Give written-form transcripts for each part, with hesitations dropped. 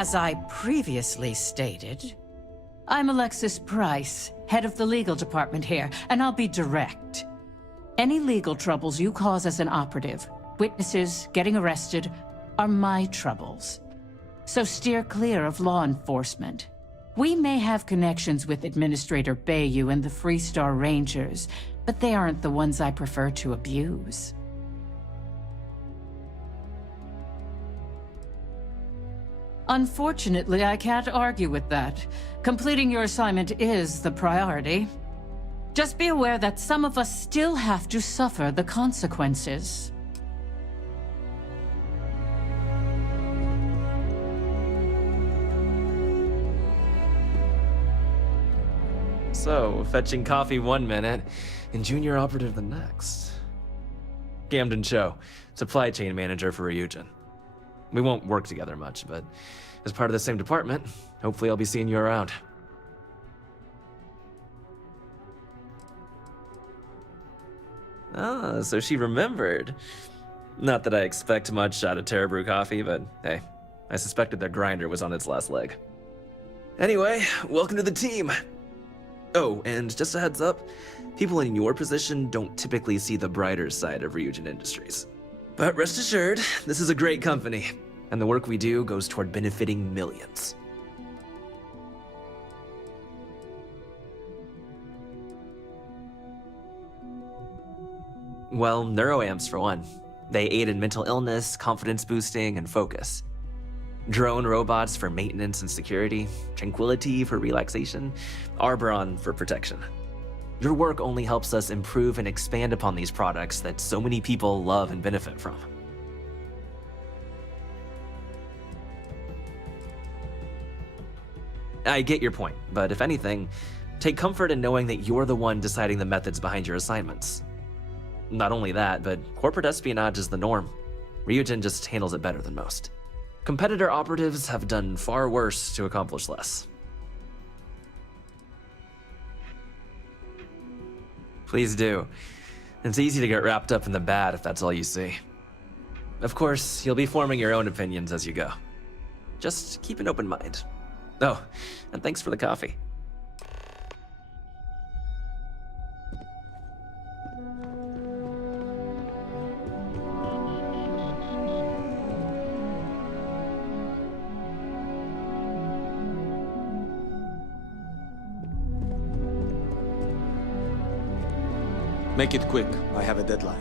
As I previously stated, I'm Alexis Price, head of the legal department here, and I'll be direct. Any legal troubles you cause as an operative, witnesses, getting arrested, are my troubles. So steer clear of law enforcement. We may have connections with Administrator Bayou and the Freestar Rangers, but they aren't the ones I prefer to abuse. Unfortunately, I can't argue with that. Completing your assignment is the priority. Just be aware that some of us still have to suffer the consequences. So, fetching coffee 1 minute, and junior operative the next. Gamden Cho, supply chain manager for Ryujin. We won't work together much, but as part of the same department, hopefully I'll be seeing you around. Ah, so she remembered. Not that I expect much out of Terra Brew Coffee, but hey, I suspected their grinder was on its last leg. Anyway, welcome to the team. Oh, and just a heads up, people in your position don't typically see the brighter side of Ryujin Industries. But rest assured, this is a great company, and the work we do goes toward benefiting millions. Well, neuroamps for one. They aid in mental illness, confidence boosting, and focus. Drone robots for maintenance and security, Tranquility for relaxation, Arbron for protection. Your work only helps us improve and expand upon these products that so many people love and benefit from. I get your point, but if anything, take comfort in knowing that you're the one deciding the methods behind your assignments. Not only that, but corporate espionage is the norm. Ryujin just handles it better than most. Competitor operatives have done far worse to accomplish less. Please do. It's easy to get wrapped up in the bad if that's all you see. Of course, you'll be forming your own opinions as you go. Just keep an open mind. Oh, and thanks for the coffee. Make it quick. I have a deadline.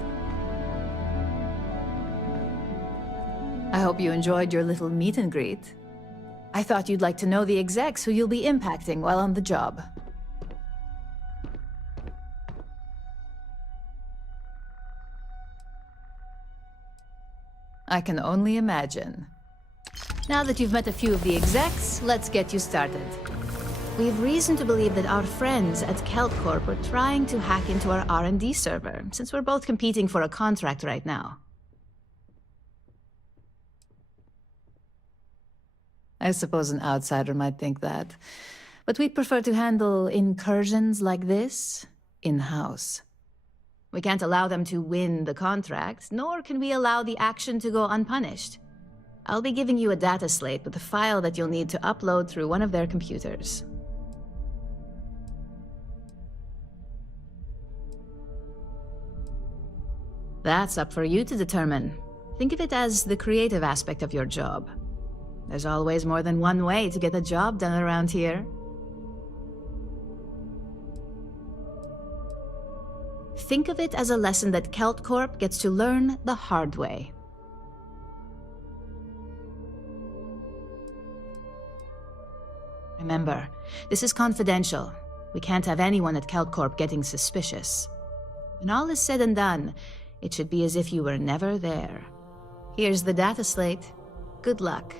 I hope you enjoyed your little meet and greet. I thought you'd like to know the execs who you'll be impacting while on the job. I can only imagine. Now that you've met a few of the execs, let's get you started. We have reason to believe that our friends at KeltCorp are trying to hack into our R&D server, since we're both competing for a contract right now. I suppose an outsider might think that, but we prefer to handle incursions like this in-house. We can't allow them to win the contract, nor can we allow the action to go unpunished. I'll be giving you a data slate with a file that you'll need to upload through one of their computers. That's up for you to determine. Think of it as the creative aspect of your job. There's always more than one way to get the job done around here. Think of it as a lesson that KeltCorp gets to learn the hard way. Remember, this is confidential. We can't have anyone at KeltCorp getting suspicious. When all is said and done, it should be as if you were never there. Here's the data slate. Good luck.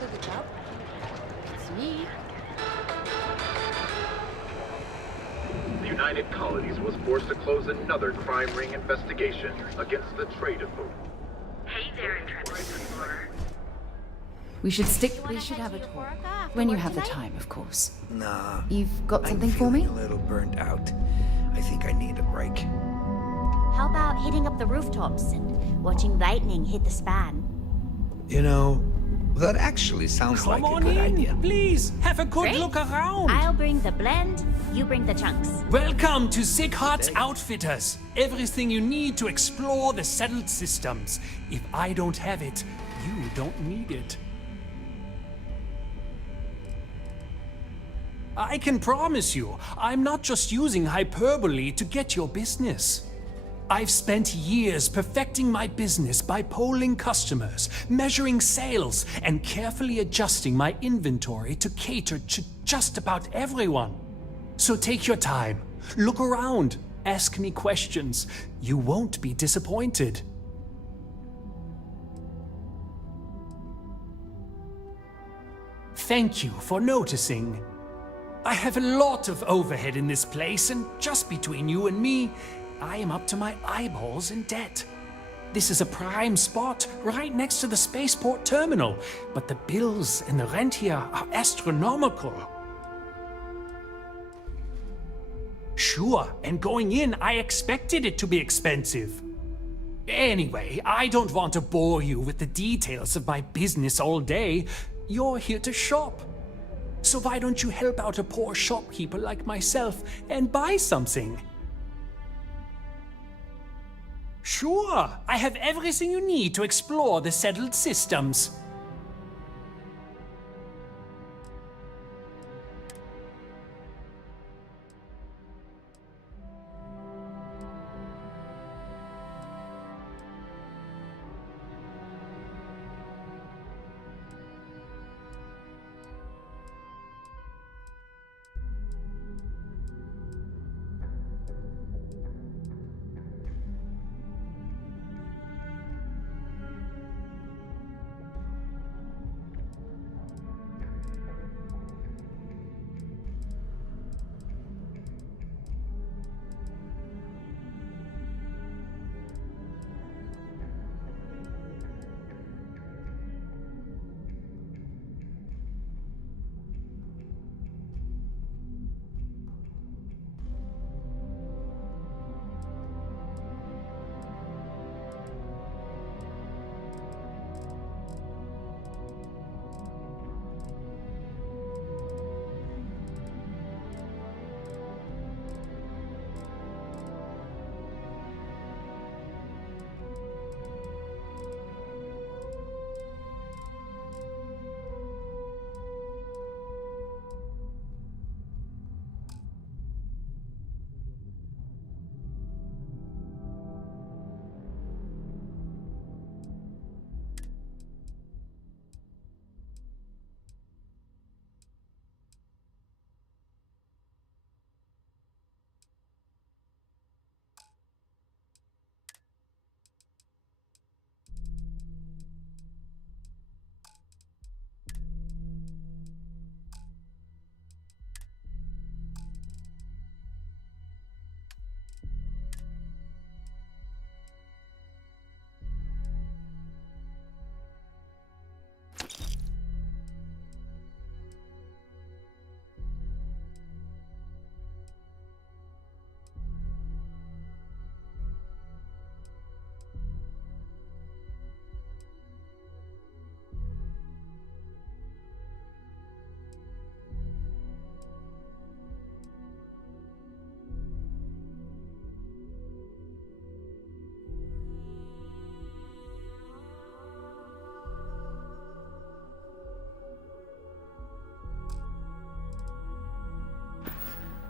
to the top. It's me. The United Colonies was forced to close another crime ring investigation against the trade authority. Hey there, intrepid explorer. We should have a talk. When you have the time, of course. Nah. You've got something I'm for me? feeling a little burnt out. I think I need a break. How about hitting up the rooftops and watching lightning hit the span? You know, that actually sounds like a good idea. Please, have a good Great. look around. I'll bring the blend, you bring the chunks. Welcome to Sick Hearts Outfitters. Everything you need to explore the settled systems. If I don't have it, you don't need it. I can promise you, I'm not just using hyperbole to get your business. I've spent years perfecting my business by polling customers, measuring sales, and carefully adjusting my inventory to cater to just about everyone. So take your time, look around, ask me questions. You won't be disappointed. Thank you for noticing. I have a lot of overhead in this place, and just between you and me, I am up to my eyeballs in debt. This is a prime spot right next to the spaceport terminal, but the bills and the rent here are astronomical. Sure, and going in, I expected it to be expensive. Anyway, I don't want to bore you with the details of my business all day. You're here to shop. So why don't you help out a poor shopkeeper like myself and buy something? Sure, I have everything you need to explore the settled systems.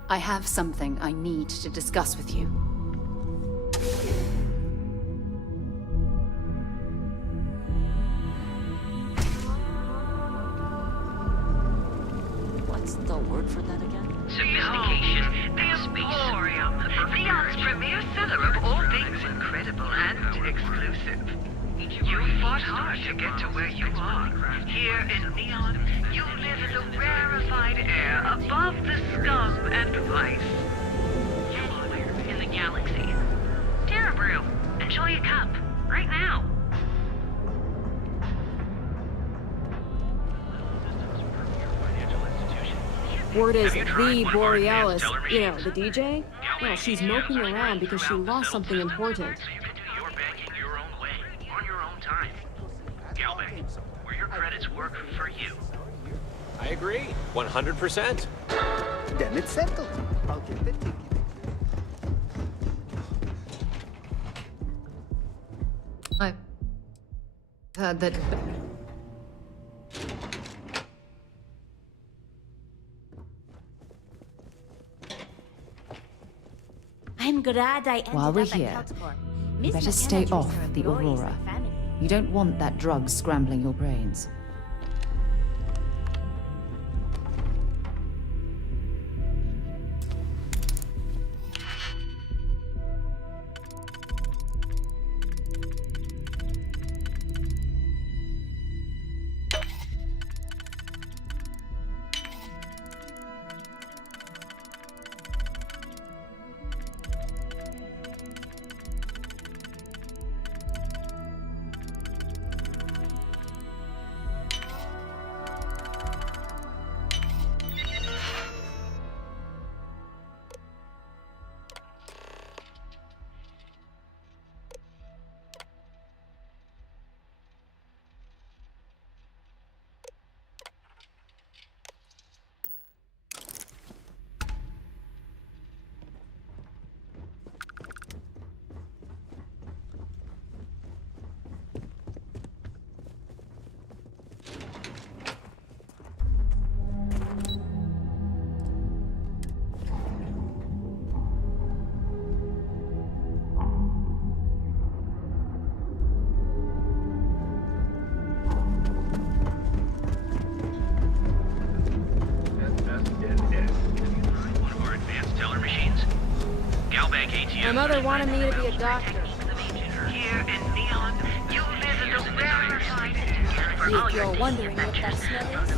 I have something I need to discuss with you. What's the word for that again? Sophistication, the emporium, the art's premier seller of all things incredible and exclusive. You fought hard to get to where you are. Here in Neon, you live in the rarefied air above the scum and vice. Anywhere in the galaxy. Terra Brew, enjoy a cup, right now. Word is the Borealis, you know, the DJ? Yeah, she's moping around because she lost something important. So you can do your banking your own way, on your own time. Galbank, where your credits work for you. I agree. 100%. Then it's settled. I'll get the ticket. I heard that. I'm glad I ended While we're up at here, Caltcorp. you Miss better McKenna stay chose off her the employees Aurora. like family. You don't want that drug scrambling your brains. My mother wanted me to be a doctor. Here in Neon, you live in the rarefied air. For all If your you're wondering what that smell is,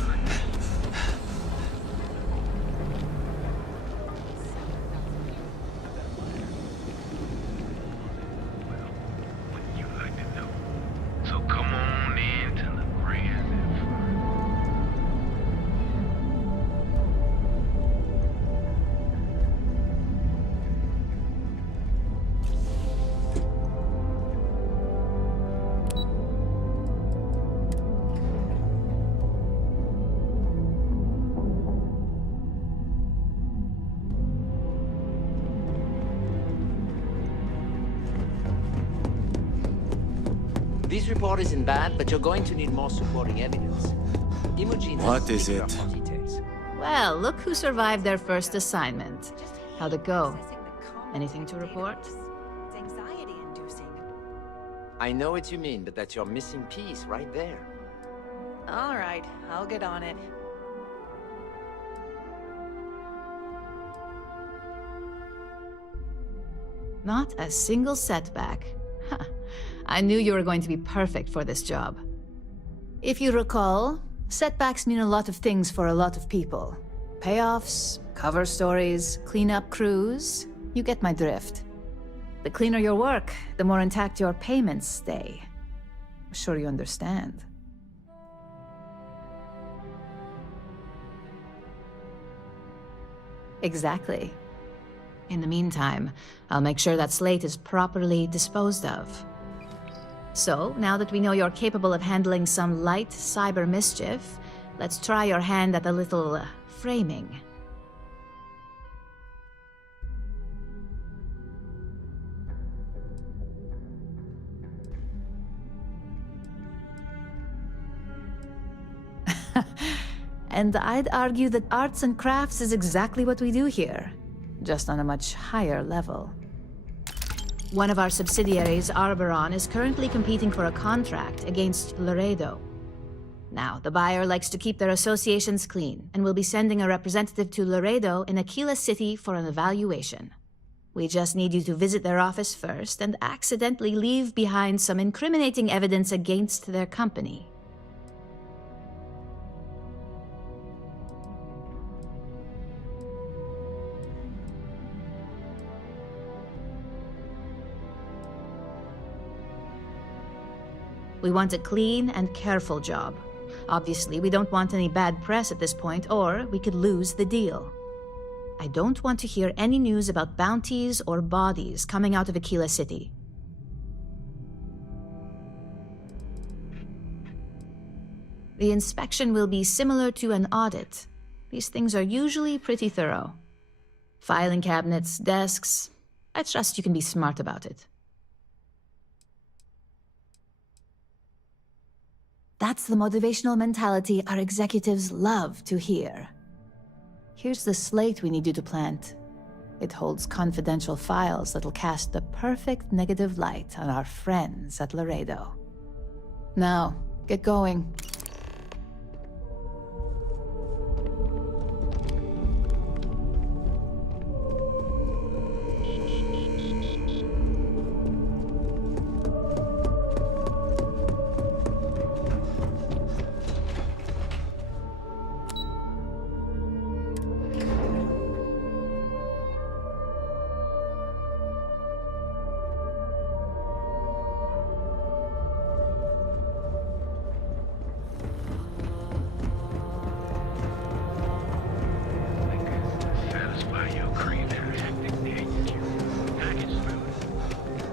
you like to know. So come on in to the grand. This report isn't bad, but you're going to need more supporting evidence. Imogen What is it? Details. Well, look who survived their first assignment. How'd it go? Anything to report? I know what you mean, but that's your missing piece right there. All right, I'll get on it. Not a single setback. Huh. I knew you were going to be perfect for this job. If you recall, setbacks mean a lot of things for a lot of people. Payoffs, cover stories, cleanup crews. You get my drift. The cleaner your work, the more intact your payments stay. I'm sure you understand. Exactly. In the meantime, I'll make sure that slate is properly disposed of. So, now that we know you're capable of handling some light cyber mischief, let's try your hand at a little framing. And I'd argue that arts and crafts is exactly what we do here, just on a much higher level. One of our subsidiaries, Arboron, is currently competing for a contract against Laredo. Now, the buyer likes to keep their associations clean, and will be sending a representative to Laredo in Aquila City for an evaluation. We just need you to visit their office first and accidentally leave behind some incriminating evidence against their company. We want a clean and careful job. Obviously, we don't want any bad press at this point, or we could lose the deal. I don't want to hear any news about bounties or bodies coming out of Aquila City. The inspection will be similar to an audit. These things are usually pretty thorough. Filing cabinets, desks. I trust you can be smart about it. That's the motivational mentality our executives love to hear. Here's the slate we need you to plant. It holds confidential files that'll cast the perfect negative light on our friends at Laredo. Now, get going.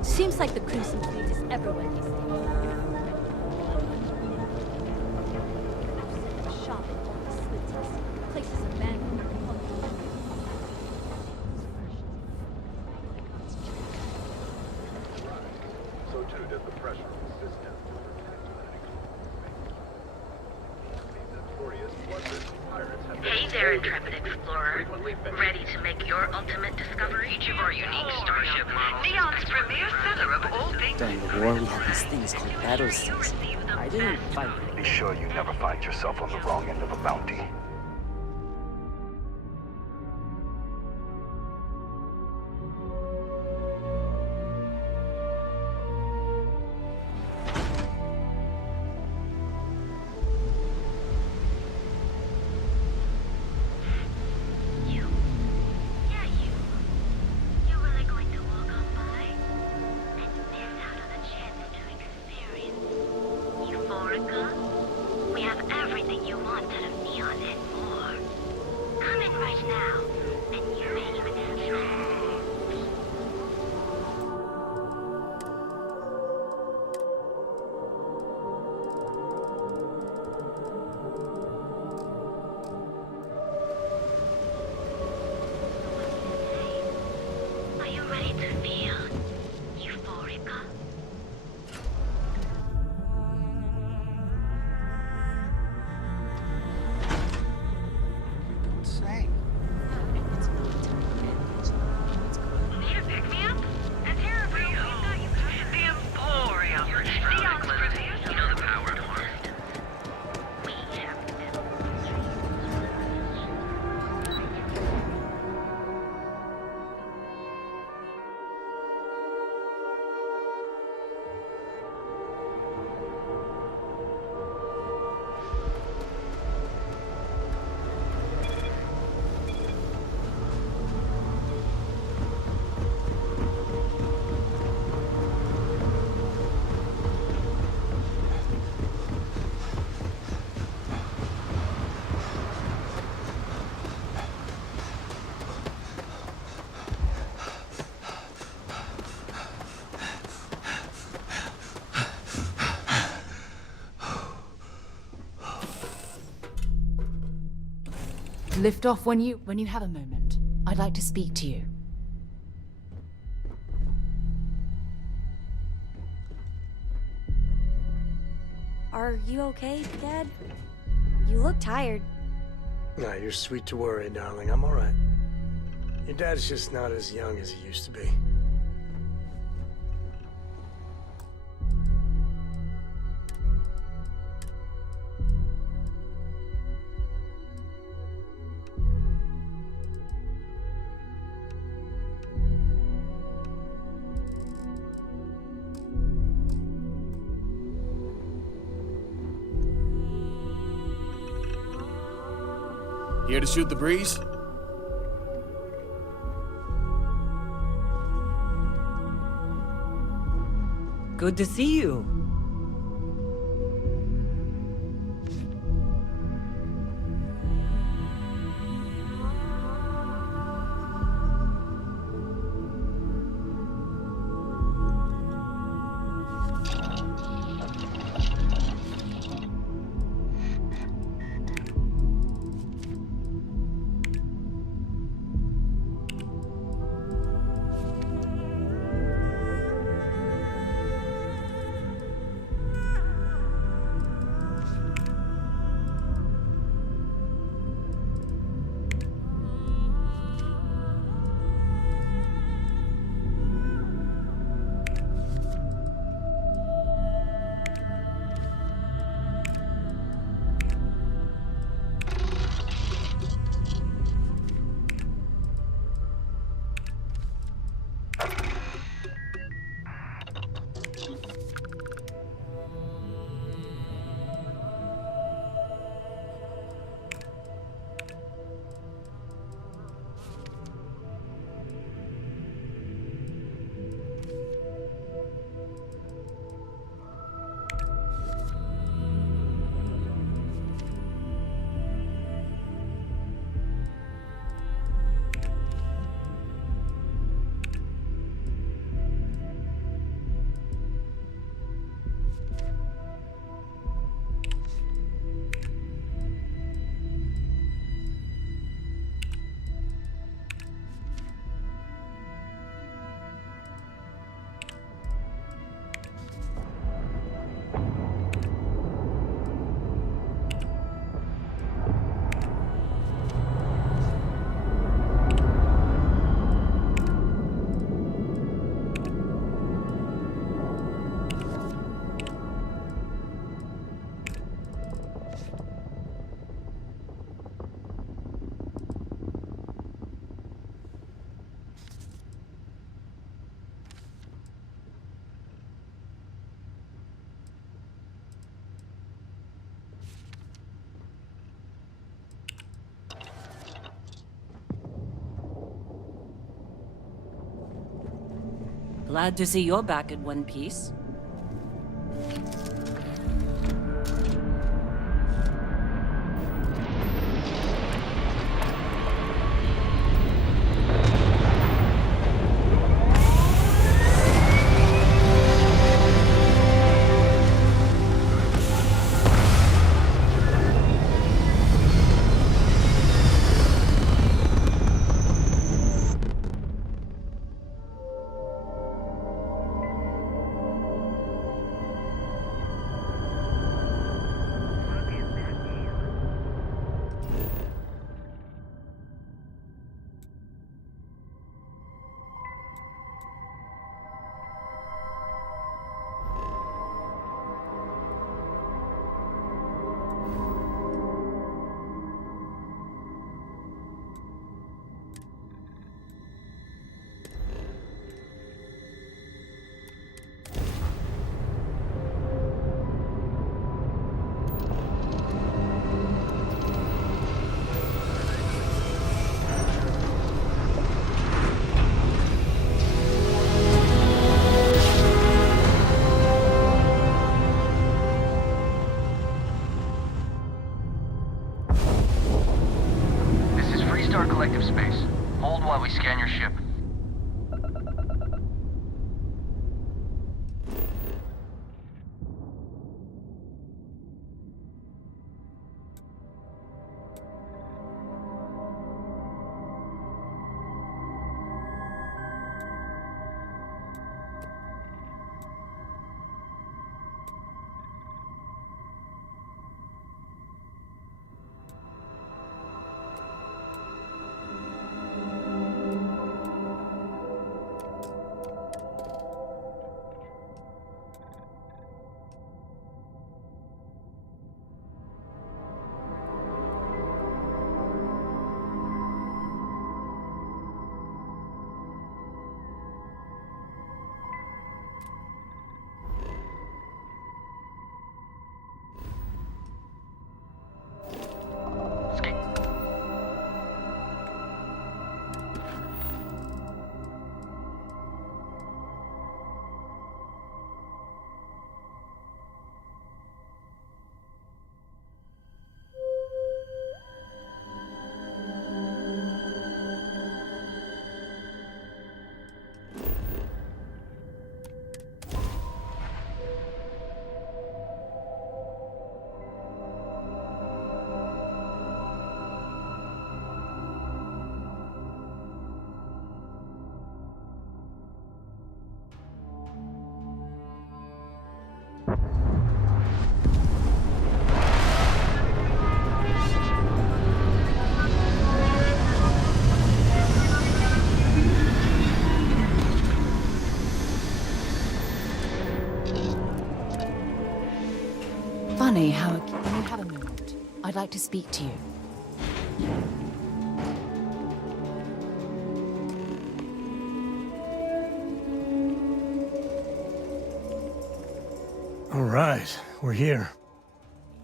Seems like the Crimson Fleet is everywhere these days. Shopping, places abandoned. So too did the pressure of the system. Hey there, intrepid explorer. Ready to make your ultimate discovery? Each of our unique starship models. Neon's premier seller of all things. During the war, we had these things called battlesticks. I didn't fight. Be sure you never find yourself on the wrong end of a bounty. We have everything you want out of Neon and more. Come in right now, and you may even have your Are you ready to feel euphorica? Say. Need a pick-me-up? At Terrabrew, we've got you covered. The Emporium. Neon's premier. You know the power of harvest. We have Lift off when you have a moment. I'd like to speak to you. Are you okay, Dad? You look tired. Nah, you're sweet to worry, darling. I'm all right. Your dad's just not as young as he used to be. Here to shoot the breeze? Good to see you. Glad to see you're back in one piece. funny how... Can you have a moment? I'd like to speak to you. All right, we're here.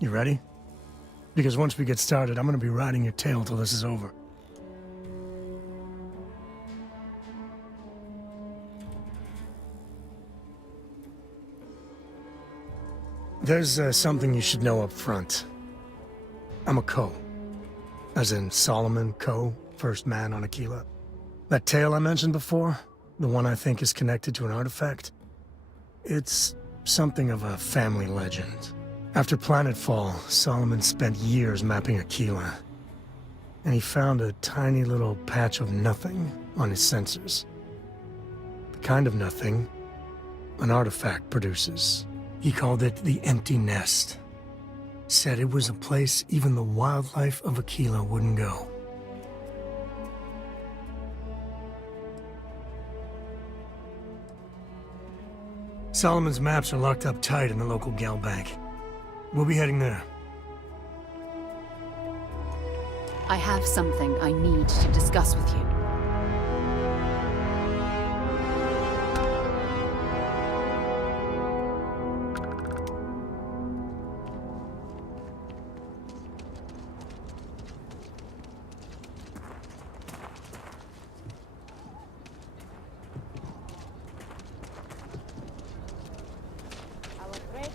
You ready? Because once we get started, I'm gonna be riding your tail till this is over. There's something you should know up front. I'm a Co. As in Solomon Co, first man on Aquila. That tale I mentioned before, the one I think is connected to an artifact, it's something of a family legend. After planetfall, Solomon spent years mapping Aquila, and he found a tiny little patch of nothing on his sensors. The kind of nothing an artifact produces. He called it the Empty Nest. Said it was a place even the wildlife of Aquila wouldn't go. Solomon's maps are locked up tight in the local gal bank. We'll be heading there. I have something I need to discuss with you.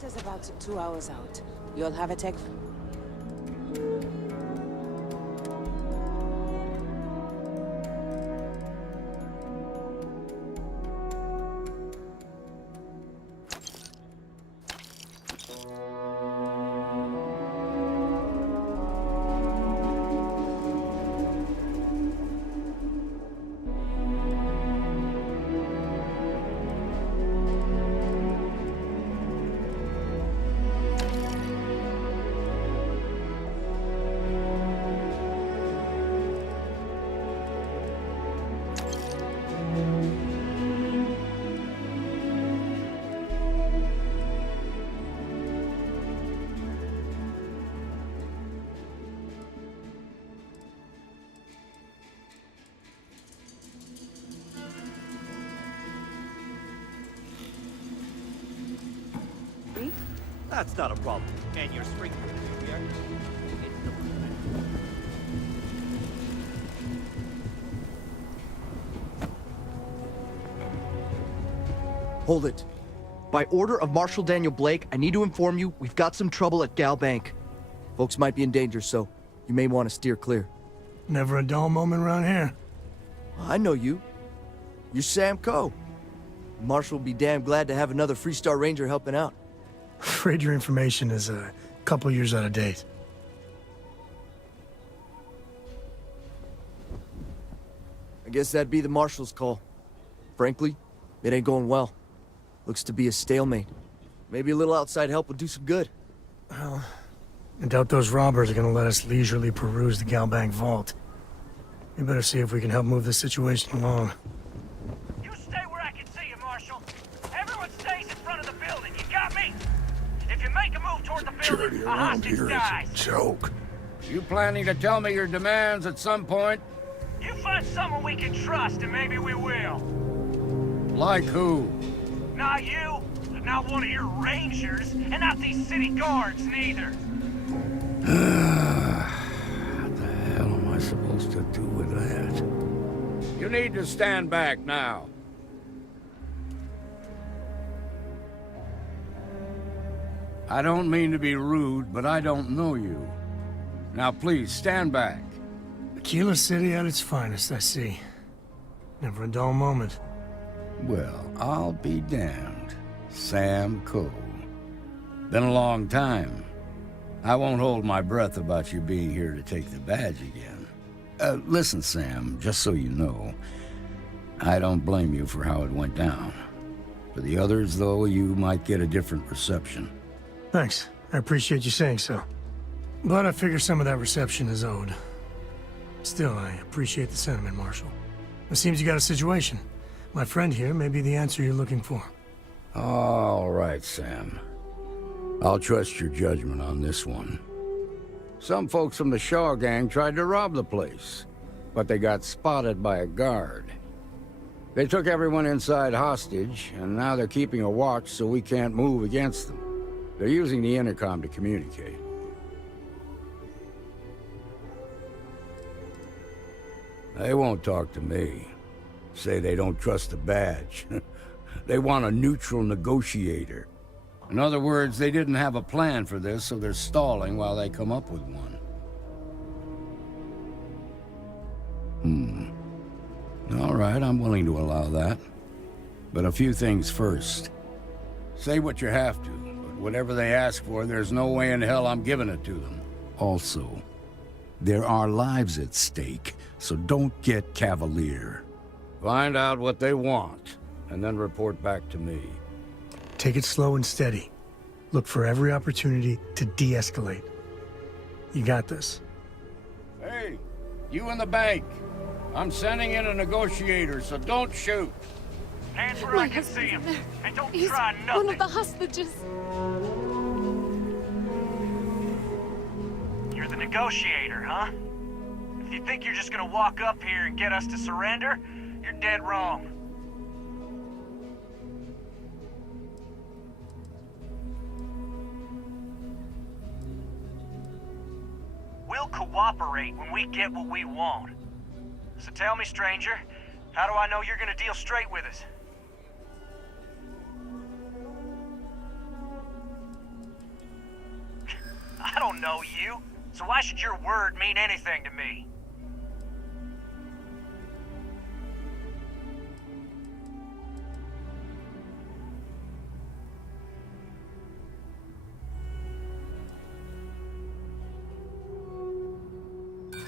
Is about 2 hours out. You'll have a tech. That's not a problem. And your spring reactor. Hold it. By order of Marshal Daniel Blake, I need to inform you we've got some trouble at Gal Bank. Folks might be in danger, so you may want to steer clear. Never a dull moment around here. I know you. You're Sam Coe. Marshal will be damn glad to have another Freestar Ranger helping out. Afraid your information is a couple years out of date. I guess that'd be the Marshal's call. Frankly, it ain't going well. Looks to be a stalemate. Maybe a little outside help would do some good. Well, I doubt those robbers are gonna let us leisurely peruse the Gal Bank vault. We better see if we can help move this situation along. You stay where I can see you, Marshal. Everyone stays in front of the building. You got me? If you make a move toward the building, a hostage dies. Joke. You planning to tell me your demands at some point? You find someone we can trust, and maybe we will. Like who? Not you, not one of your rangers, and not these city guards, neither. What the hell am I supposed to do with that? You need to stand back now. I don't mean to be rude, but I don't know you. Now please, stand back. Aquila City at its finest, I see. Never a dull moment. Well, I'll be damned. Sam Coe. Been a long time. I won't hold my breath about you being here to take the badge again. Listen, Sam, just so you know, I don't blame you for how it went down. For the others, though, you might get a different reception. Thanks. I appreciate you saying so. But I figure some of that reception is owed. Still, I appreciate the sentiment, Marshal. It seems you got a situation. My friend here may be the answer you're looking for. All right, Sam. I'll trust your judgment on this one. Some folks from the Shaw gang tried to rob the place, but they got spotted by a guard. They took everyone inside hostage, and now they're keeping a watch so we can't move against them. They're using the intercom to communicate. They won't talk to me. Say they don't trust the badge. They want a neutral negotiator. In other words, they didn't have a plan for this, so they're stalling while they come up with one. All right, I'm willing to allow that. But a few things first. Say what you have to, but whatever they ask for, there's no way in hell I'm giving it to them. Also, there are lives at stake, so don't get cavalier. Find out what they want, and then report back to me. Take it slow and steady. Look for every opportunity to de-escalate. You got this. Hey, you in the bank. I'm sending in a negotiator, so don't shoot. Hands where I can see him, and don't He's try nothing. one of the hostages. You're the negotiator, huh? If you think you're just gonna walk up here and get us to surrender, you're dead wrong. We'll cooperate when we get what we want. So tell me, stranger, how do I know you're gonna deal straight with us? I don't know you, so why should your word mean anything to me?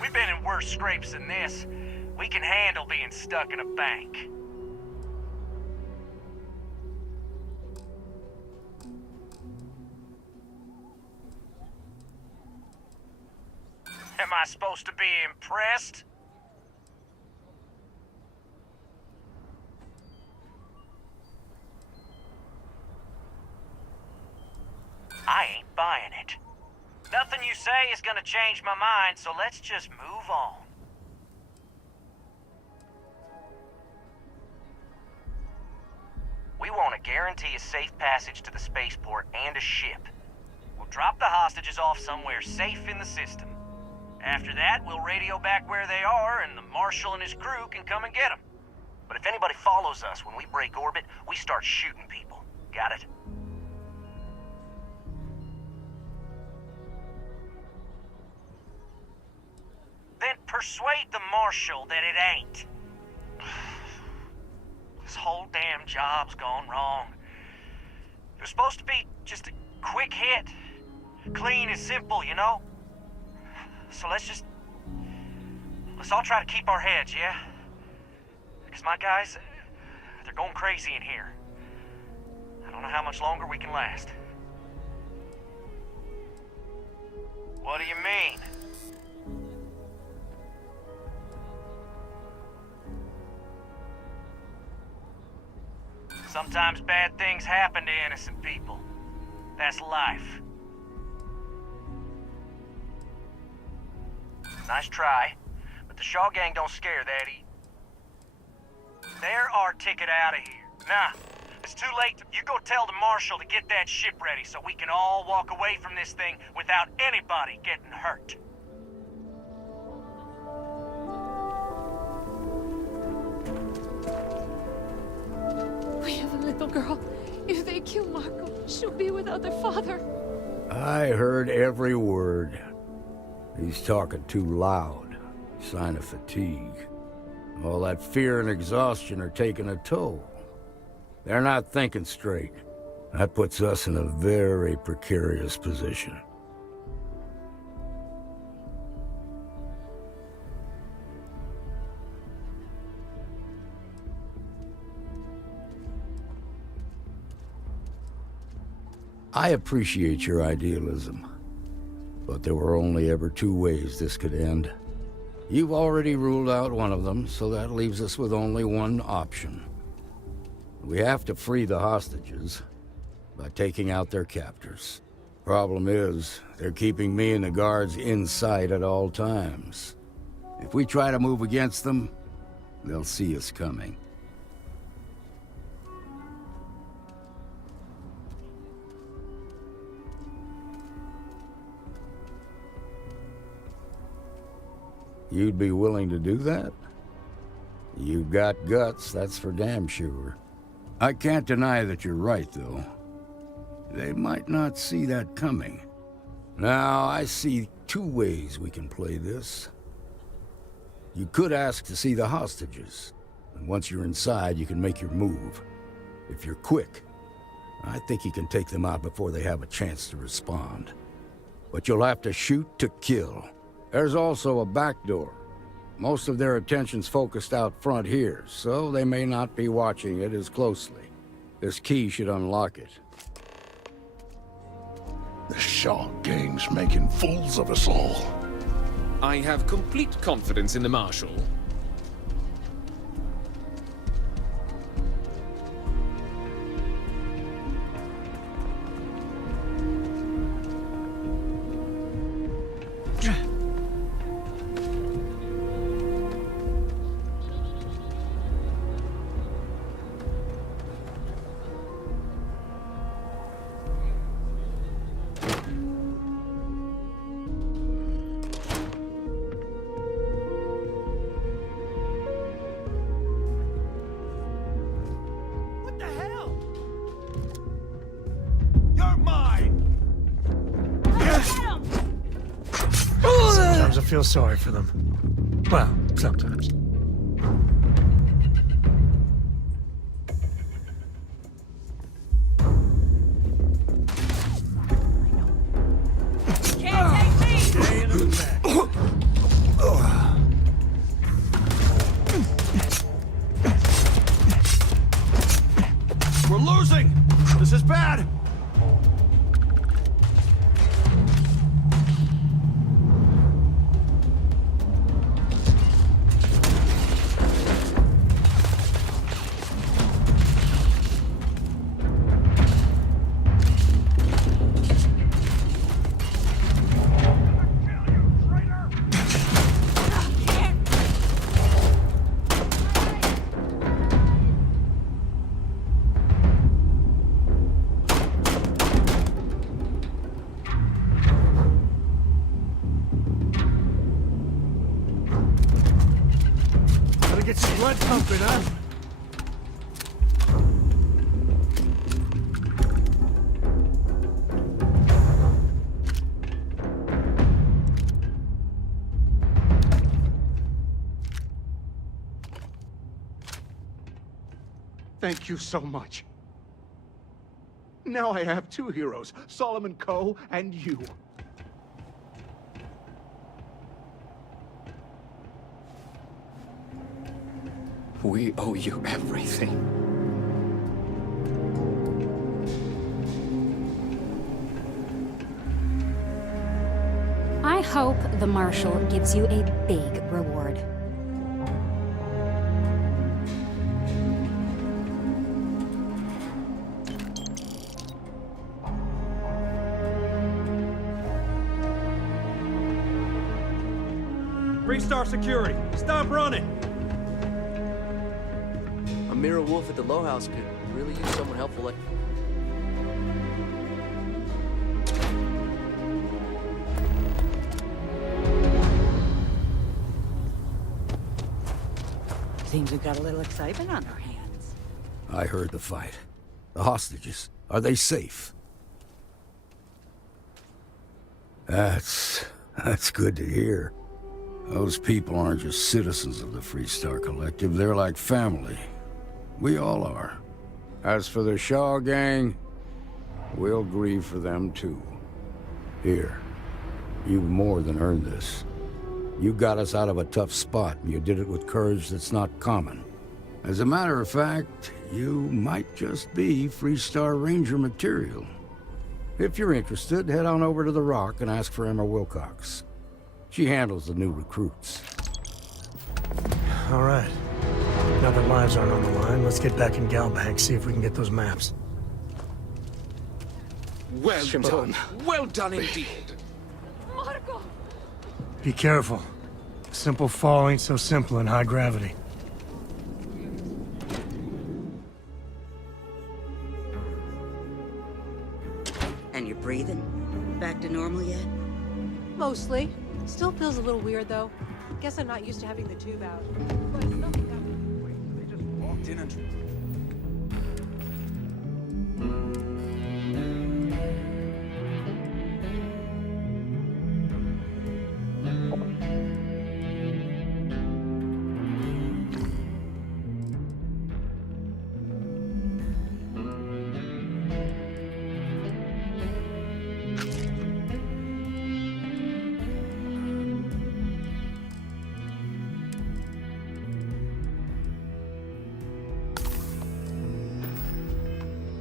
We've been in worse scrapes than this. We can handle being stuck in a bank. Am I supposed to be impressed? I ain't buying it. Nothing you say is gonna change my mind, so let's just move on. We want to guarantee a safe passage to the spaceport and a ship. We'll drop the hostages off somewhere safe in the system. After that, we'll radio back where they are, and the Marshal and his crew can come and get them. But if anybody follows us when we break orbit, we start shooting people. Got it? Then persuade the Marshal that it ain't. This whole damn job's gone wrong. It was supposed to be just a quick hit. Clean and simple, you know? So let's all try to keep our heads, yeah? Because my guys, they're going crazy in here. I don't know how much longer we can last. What do you mean? Sometimes bad things happen to innocent people. That's life. Nice try, but the Shaw gang don't scare that easy. They're our ticket out of here. Nah, it's too late. You go tell the Marshal to get that ship ready so we can all walk away from this thing without anybody getting hurt. We have a little girl. If they kill Marco, she'll be without her father. I heard every word. He's talking too loud. Sign of fatigue. All that fear and exhaustion are taking a toll. They're not thinking straight. That puts us in a very precarious position. I appreciate your idealism, but there were only ever two ways this could end. You've already ruled out one of them, so that leaves us with only one option. We have to free the hostages by taking out their captors. Problem is, they're keeping me and the guards in sight at all times. If we try to move against them, they'll see us coming. You'd be willing to do that? You've got guts, that's for damn sure. I can't deny that you're right, though. They might not see that coming. Now, I see two ways we can play this. You could ask to see the hostages, and once you're inside, you can make your move. If you're quick, I think you can take them out before they have a chance to respond. But you'll have to shoot to kill. There's also a back door. Most of their attention's focused out front here, so they may not be watching it as closely. This key should unlock it. The Shaw gang's making fools of us all. I have complete confidence in the Marshal. Sometimes I feel sorry for them. Well, sometimes. We're losing! This is bad! Get some blood pumping, huh? Thank you so much. Now I have two heroes, Solomon Coe and you. We owe you everything. I hope the Marshal gives you a big reward. Three-star security, stop running! A Mirror Wolf at the Low House could really use someone helpful like... Seems we've got a little excitement on our hands. I heard the fight. The hostages, are they safe? That's good to hear. Those people aren't just citizens of the Freestar Collective, they're like family. We all are. As for the Shaw gang, we'll grieve for them too. Here, you've more than earned this. You got us out of a tough spot, and you did it with courage that's not common. As a matter of fact, you might just be Freestar Ranger material. If you're interested, head on over to the Rock and ask for Emma Wilcox. She handles the new recruits. All right. Now that lives aren't on the line, let's get back in Galbank, see if we can get those maps. Well done. Well done indeed. Be careful. Simple fall ain't so simple in high gravity. And you're breathing? Back to normal yet? Mostly. Still feels a little weird, though. Guess I'm not used to having the tube out. But it's nothing that... They just walked in and...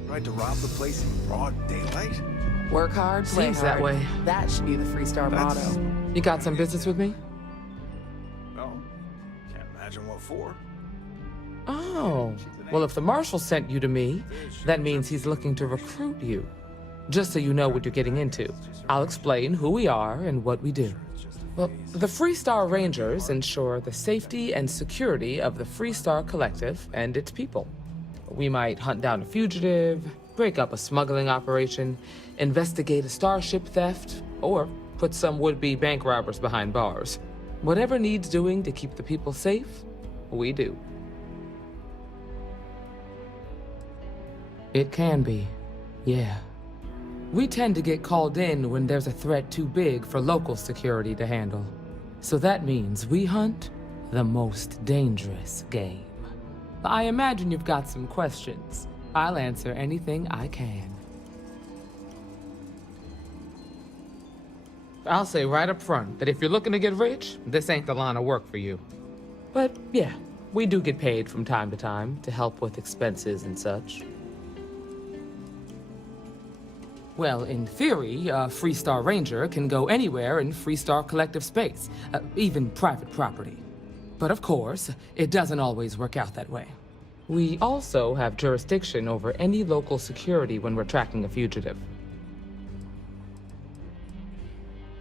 Tried to rob the place in broad daylight? Work hard, play Seems hard. that way. That should be the Freestar motto. You got some business with me? No. Can't imagine what for. Oh. Well, if the marshal sent you to me, that means he's looking to recruit you. Just so you know what you're getting into, I'll explain who we are and what we do. Well, the Freestar Rangers ensure the safety and security of the Freestar Collective and its people. We might hunt down a fugitive, break up a smuggling operation, investigate a starship theft, or put some would-be bank robbers behind bars. Whatever needs doing to keep the people safe, we do. It can be, yeah. We tend to get called in when there's a threat too big for local security to handle. So that means we hunt the most dangerous game. I imagine you've got some questions. I'll answer anything I can. I'll say right up front that if you're looking to get rich, this ain't the line of work for you. But yeah, we do get paid from time to time to help with expenses and such. Well, in theory, a Freestar Ranger can go anywhere in Freestar Collective space, even private property. But of course, it doesn't always work out that way. We also have jurisdiction over any local security when we're tracking a fugitive.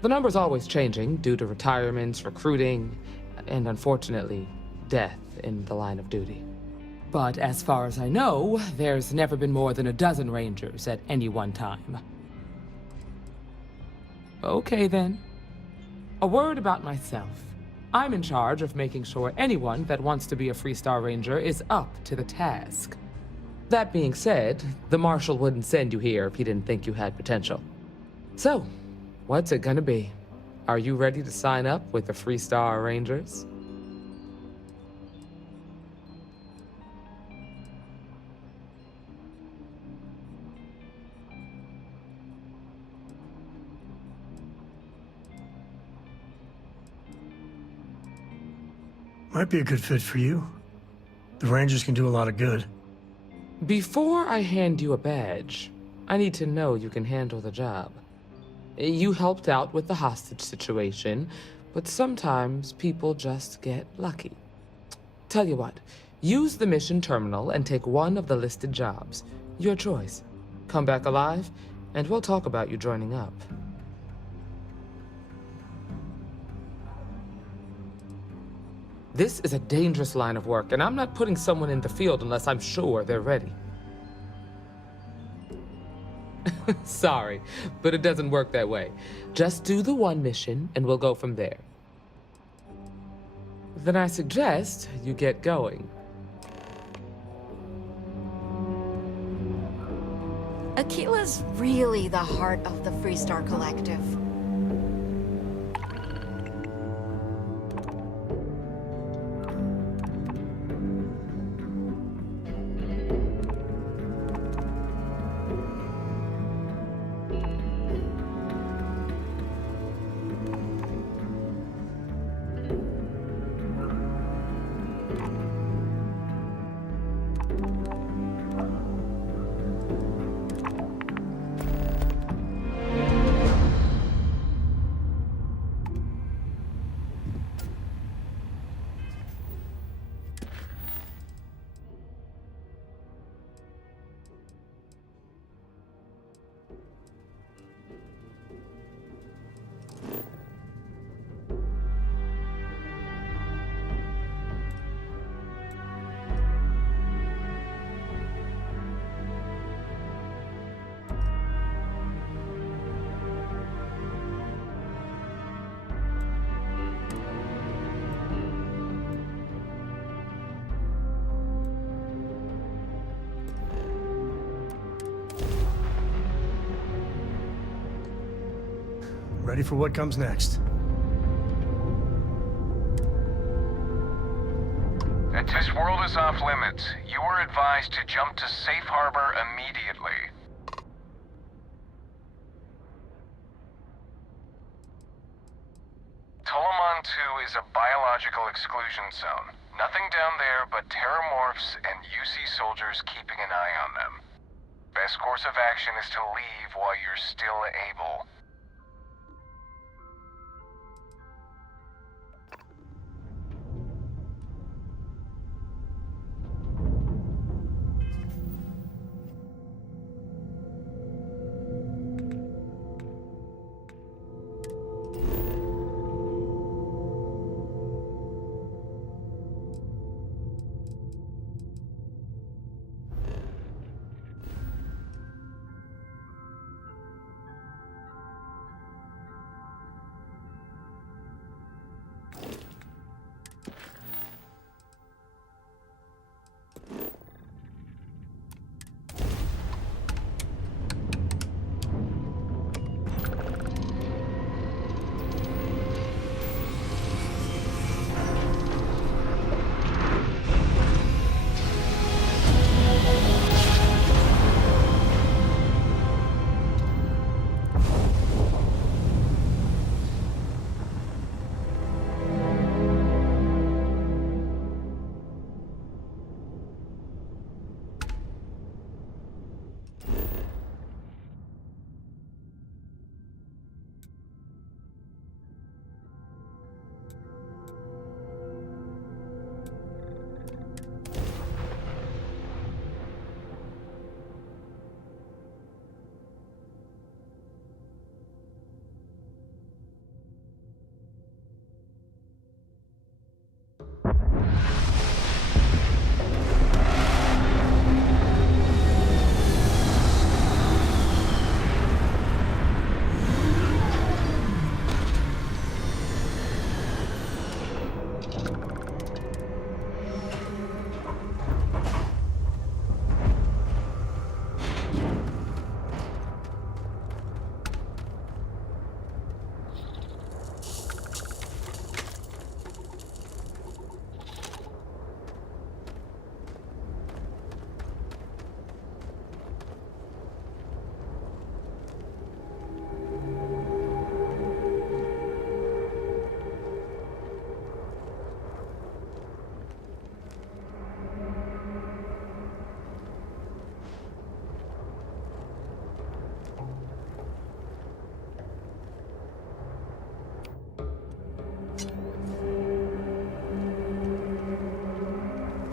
The number's always changing due to retirements, recruiting, and unfortunately, death in the line of duty. But as far as I know, there's never been more than a dozen Rangers at any one time. Okay then. A word about myself. I'm in charge of making sure anyone that wants to be a Freestar Ranger is up to the task. That being said, the Marshal wouldn't send you here if he didn't think you had potential. So, what's it gonna be? Are you ready to sign up with the Freestar Rangers? Might be a good fit for you. The Rangers can do a lot of good. Before I hand you a badge, I need to know you can handle the job. You helped out with the hostage situation, but sometimes people just get lucky. Tell you what, use the mission terminal and take one of the listed jobs. Your choice. Come back alive, and we'll talk about you joining up. This is a dangerous line of work, and I'm not putting someone in the field unless I'm sure they're ready. Sorry, but it doesn't work that way. Just do the one mission, and we'll go from there. Then I suggest you get going. Aquila's really the heart of the Freestar Collective. Ready for what comes next. This world is off limits. You were advised to jump to safe harbor immediately. Tolomon 2 is a biological exclusion zone. Nothing down there but terramorphs and UC soldiers keeping an eye on them. Best course of action is to leave while you're still able.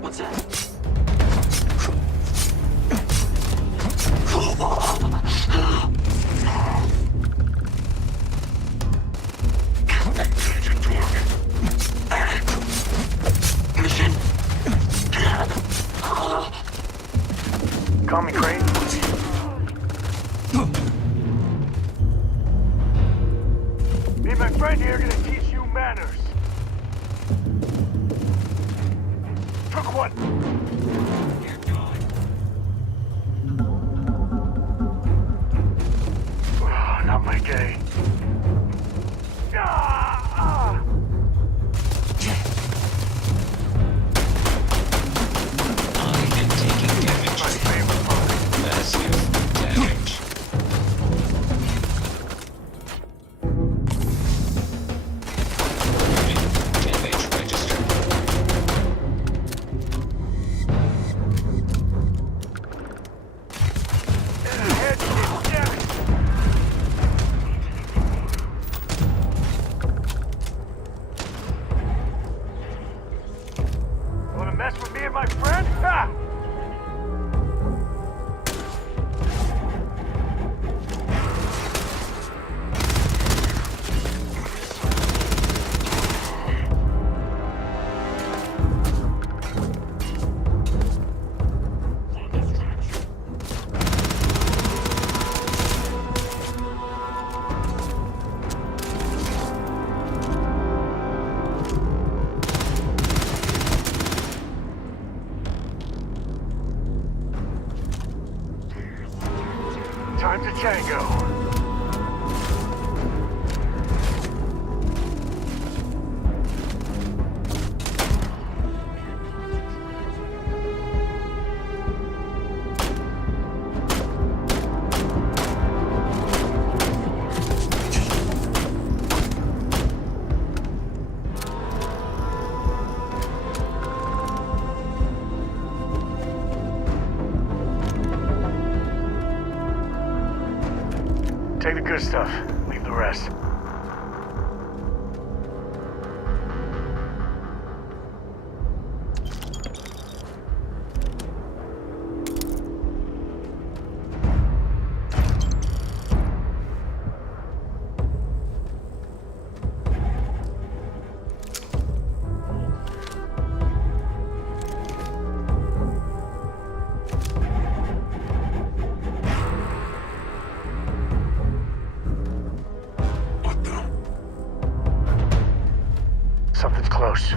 What's that? Call me Crane. Me and my friend here are gonna teach you manners. Took one. Oh, not my gay. Time to tango. Take the good stuff. Leave the rest. Something's close.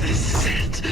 This is it.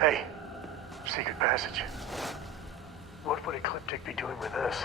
Hey, secret passage. What would Ecliptic be doing with us?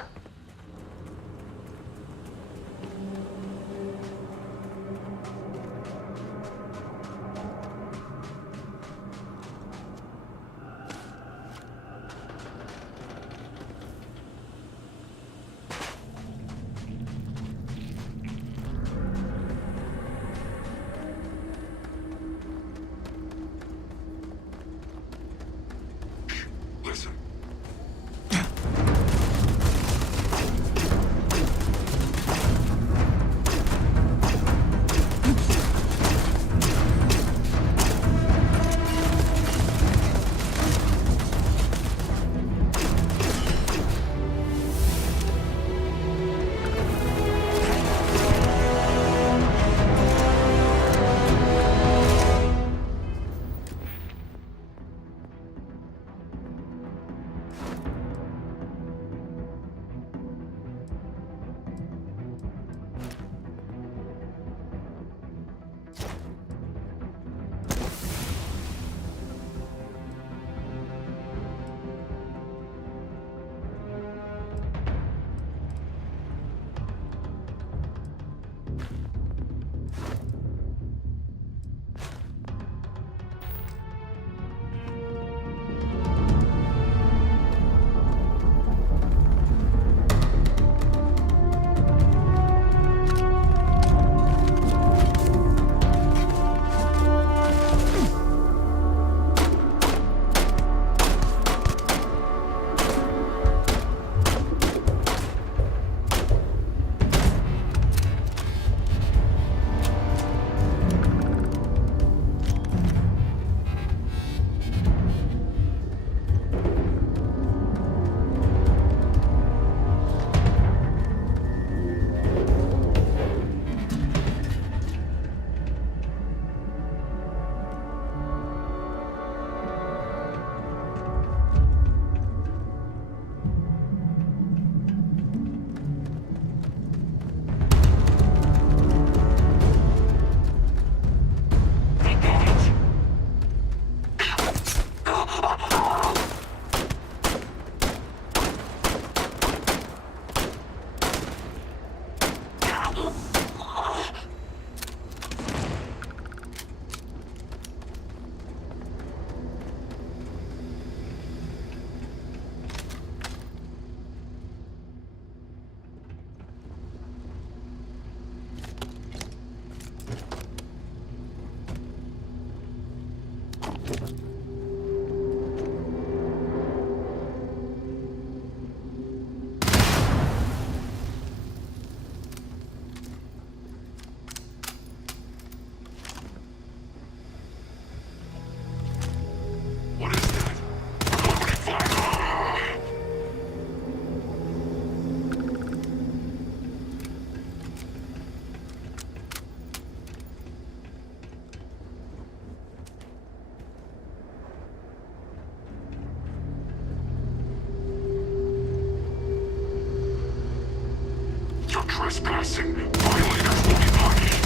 Trespassing. Violators will be punished.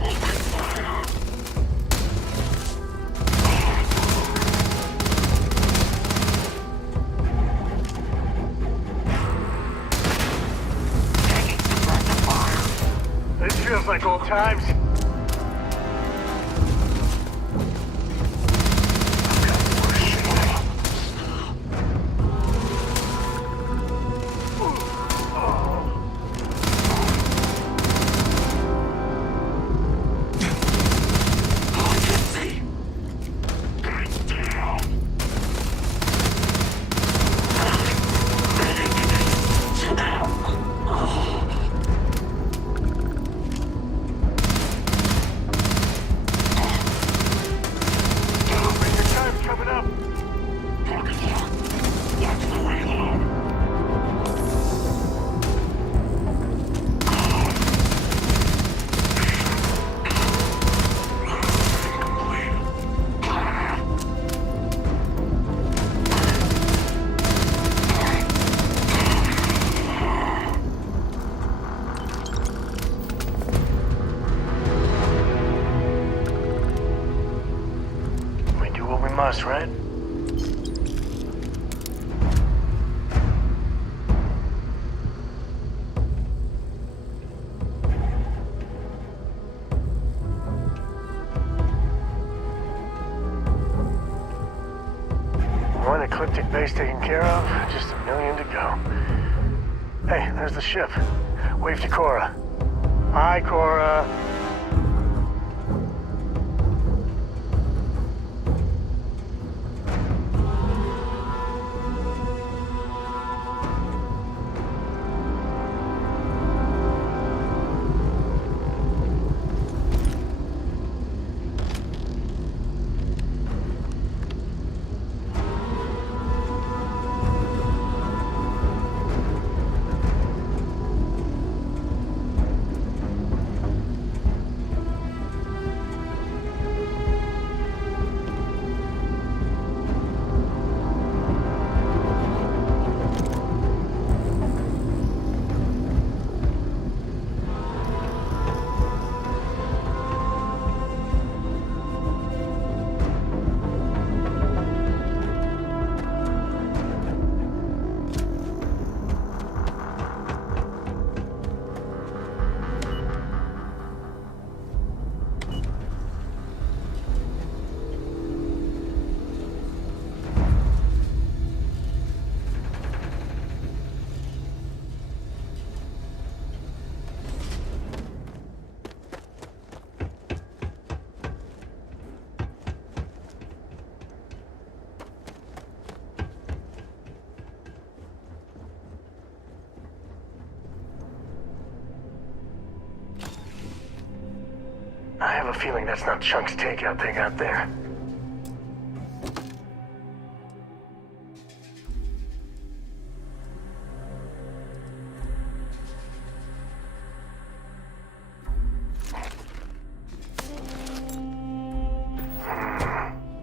Open fire. This feels like old times. Must, right? One ecliptic base taken care of, just a million to go. Hey, there's the ship. Wave to Cora. Hi, Cora. I have a feeling that's not Chunk's takeout they got there.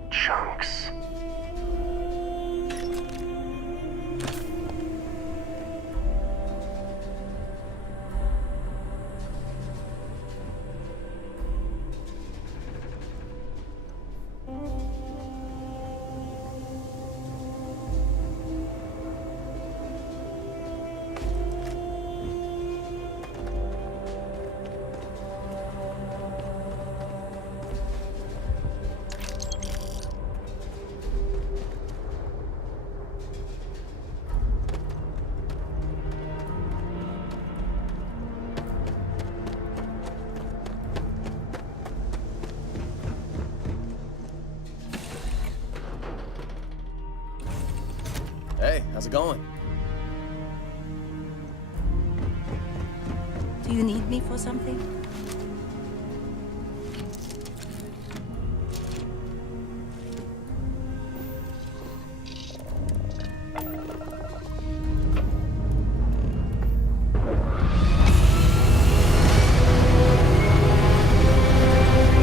Chunks. Hey, how's it going? Do you need me for something?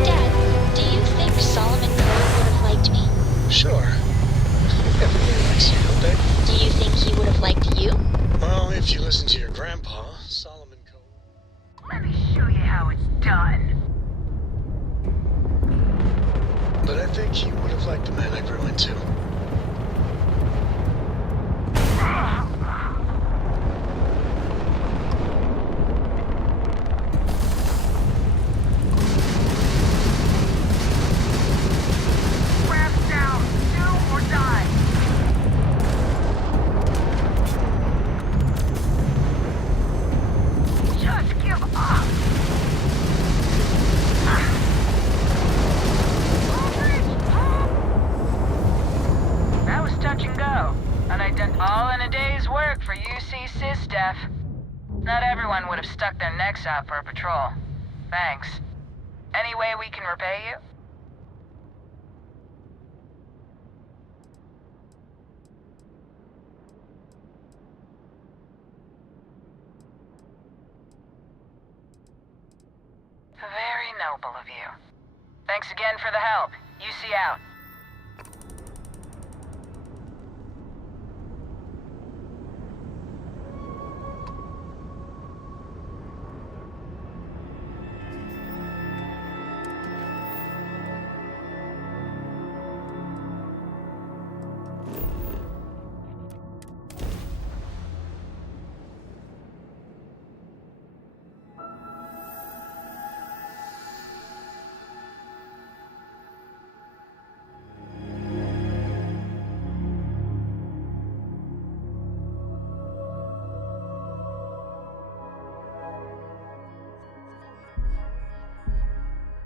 Dad, do you think Solomon Cole would have liked me? Sure. Everybody likes you, don't they? Do you think you would have liked the man I grew into. Not everyone would have stuck their necks out for a patrol. Thanks. Any way we can repay you? Very noble of you. Thanks again for the help. UC out.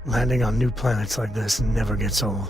Landing on new planets like this never gets old.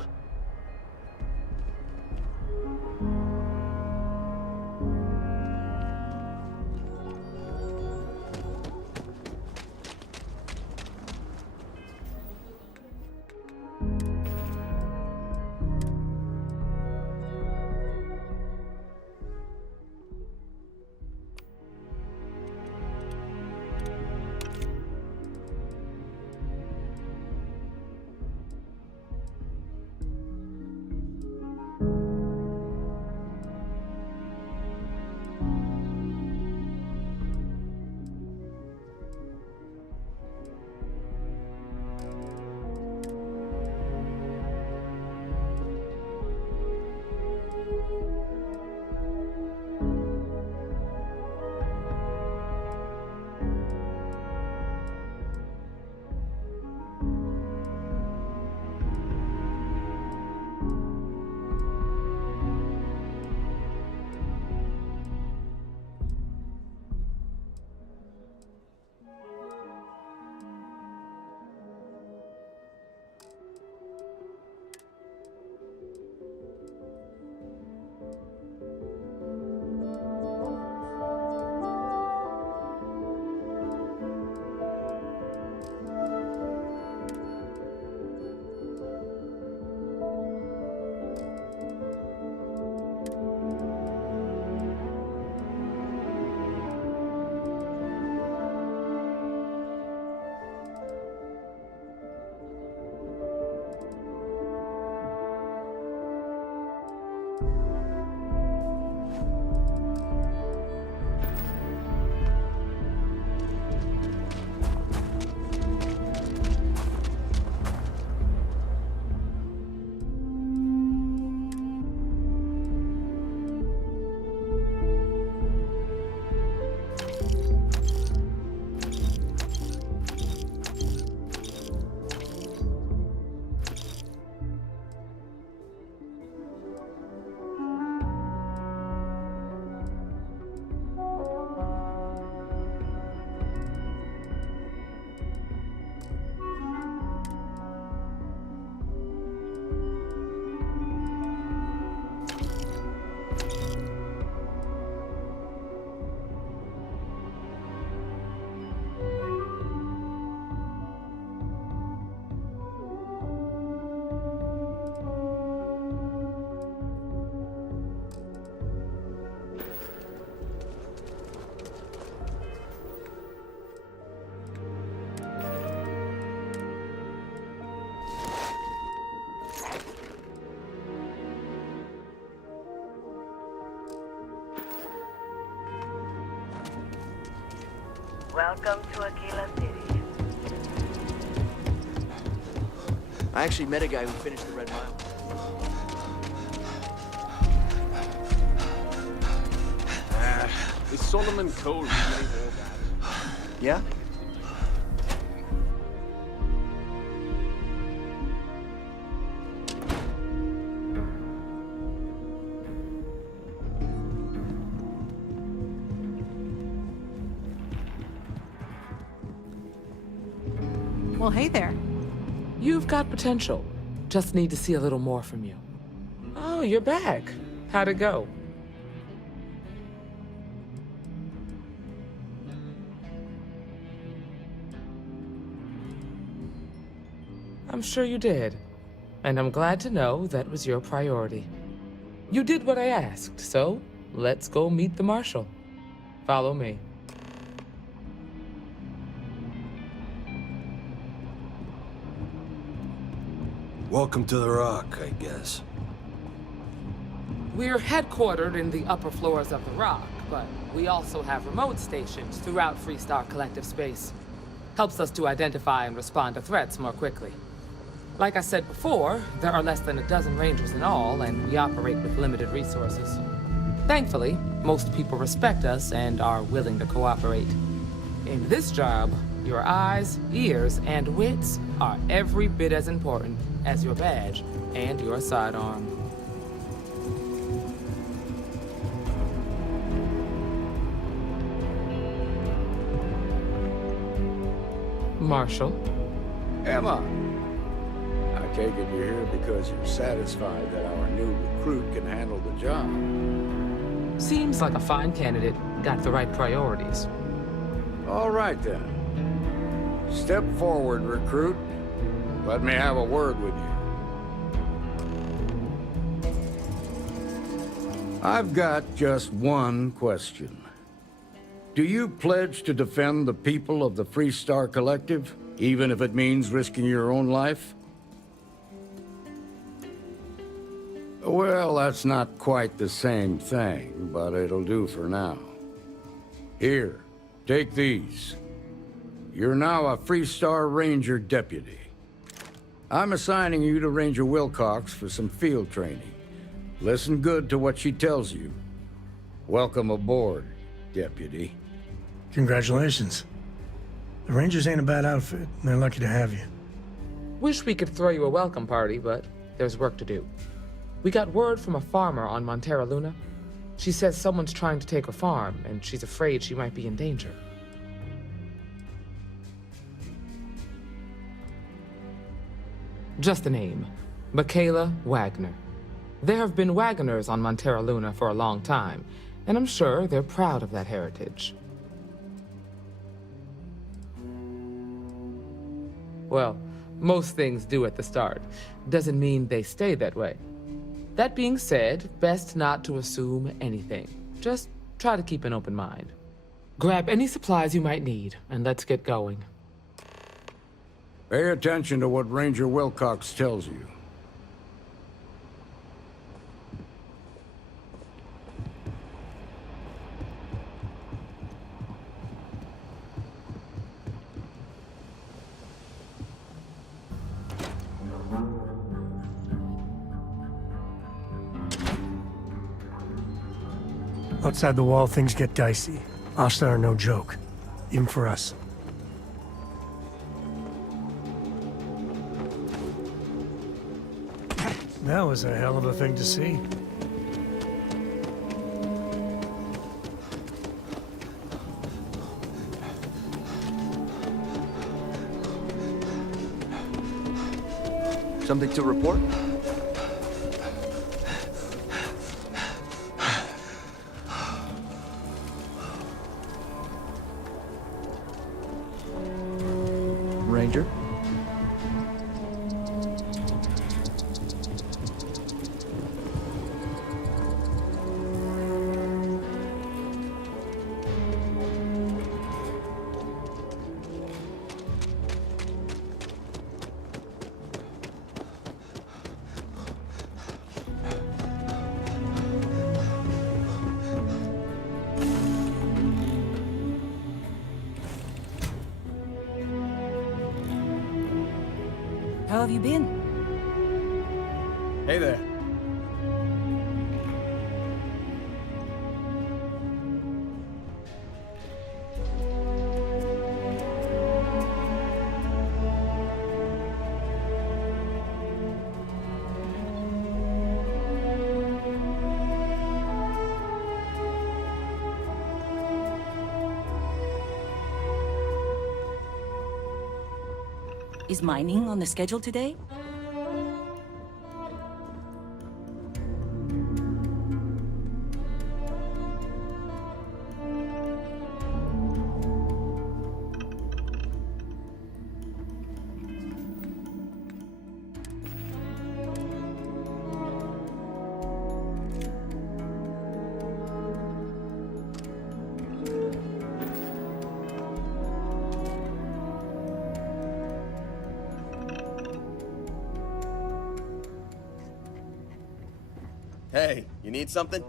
Welcome to Aquila City. I actually met a guy who finished the Red Mile. Is Solomon Cole really all that? Yeah? Well, hey there. You've got potential. Just need to see a little more from you. Oh, you're back. How'd it go? I'm sure you did. And I'm glad to know that was your priority. You did what I asked, so let's go meet the Marshal. Follow me. Welcome to the Rock, I guess. We're headquartered in the upper floors of the Rock, but we also have remote stations throughout Freestar Collective space. Helps us to identify and respond to threats more quickly. Like I said before, there are less than a dozen Rangers in all, and we operate with limited resources. Thankfully, most people respect us and are willing to cooperate. In this job, your eyes, ears, and wits are every bit as important as your badge and your sidearm. Marshal? Emma, I take it you're here because you're satisfied that our new recruit can handle the job. Seems like a fine candidate. Got the right priorities. All right, then. Step forward, recruit. Let me have a word with you. I've got just one question. Do you pledge to defend the people of the Freestar Collective, even if it means risking your own life? Well, that's not quite the same thing, but it'll do for now. Here, take these. You're now a Freestar Ranger deputy. I'm assigning you to Ranger Wilcox for some field training. Listen good to what she tells you. Welcome aboard, deputy. Congratulations. The Rangers ain't a bad outfit, and they're lucky to have you. Wish we could throw you a welcome party, but there's work to do. We got word from a farmer on Montera Luna. She says someone's trying to take her farm, and she's afraid she might be in danger. Just a name. Michaela Wagner. There have been Wagoners on Montera Luna for a long time, and I'm sure they're proud of that heritage. Well, most things do at the start. Doesn't mean they stay that way. That being said, best not to assume anything. Just try to keep an open mind. Grab any supplies you might need, and let's get going. Pay attention to what Ranger Wilcox tells you. Outside the wall, things get dicey. Hostile are no joke, even for us. That was a hell of a thing to see. Something to report? Ranger? How have you been? Hey there. Is mining on the schedule today? Hey, you need something?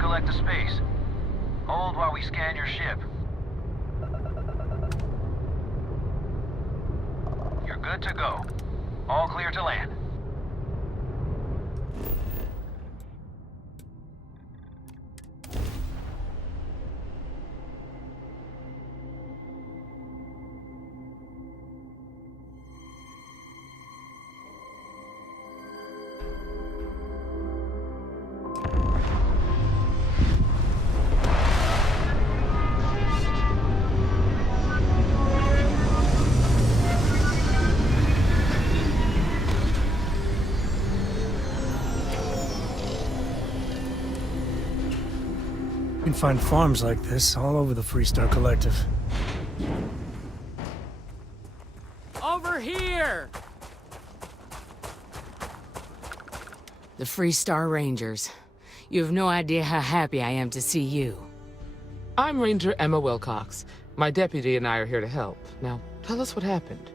Collect the space. Hold while we scan your ship. You're good to go. All clear to land. You can find farms like this all over the Freestar Collective. Over here! The Freestar Rangers. You have no idea how happy I am to see you. I'm Ranger Emma Wilcox. My deputy and I are here to help. Now, tell us what happened.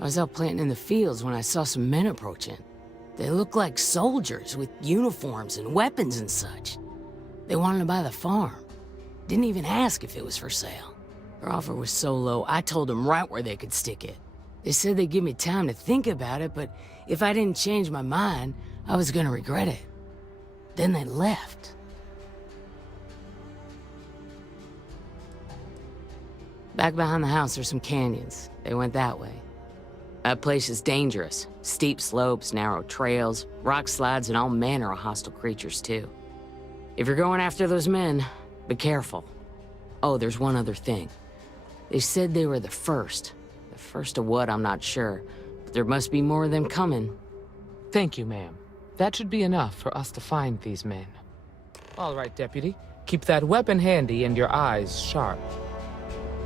I was out planting in the fields when I saw some men approaching. They looked like soldiers with uniforms and weapons and such. They wanted to buy the farm. Didn't even ask if it was for sale. Their offer was so low, I told them right where they could stick it. They said they'd give me time to think about it, but if I didn't change my mind, I was gonna regret it. Then they left. Back behind the house there's some canyons. They went that way. That place is dangerous. Steep slopes, narrow trails, rock slides, and all manner of hostile creatures too. If you're going after those men, be careful. Oh, there's one other thing. They said they were the first. The first of what, I'm not sure. But there must be more of them coming. Thank you, ma'am. That should be enough for us to find these men. All right, Deputy. Keep that weapon handy and your eyes sharp.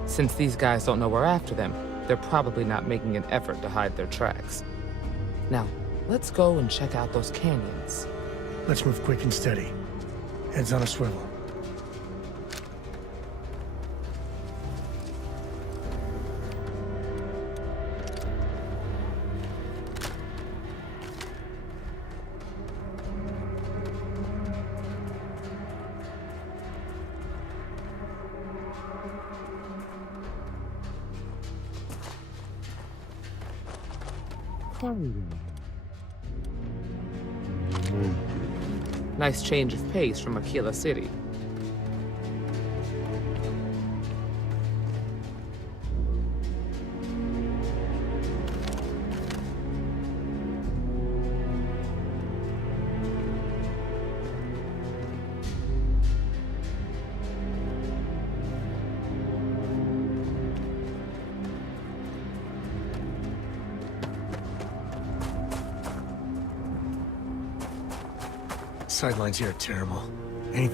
Since these guys don't know we're after them, they're probably not making an effort to hide their tracks. Now, let's go and check out those canyons. Let's move quick and steady. Heads on a swivel. Nice change of pace from Aquila City. Sightlines here are terrible. Any...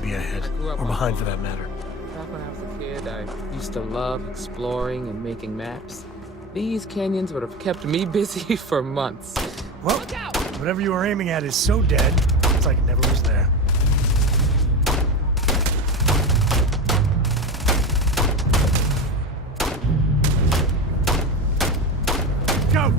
be ahead, or behind for that matter. Back when I was a kid, I used to love exploring and making maps. These canyons would have kept me busy for months. Well, whatever you were aiming at is so dead, it's like it never was there. Go!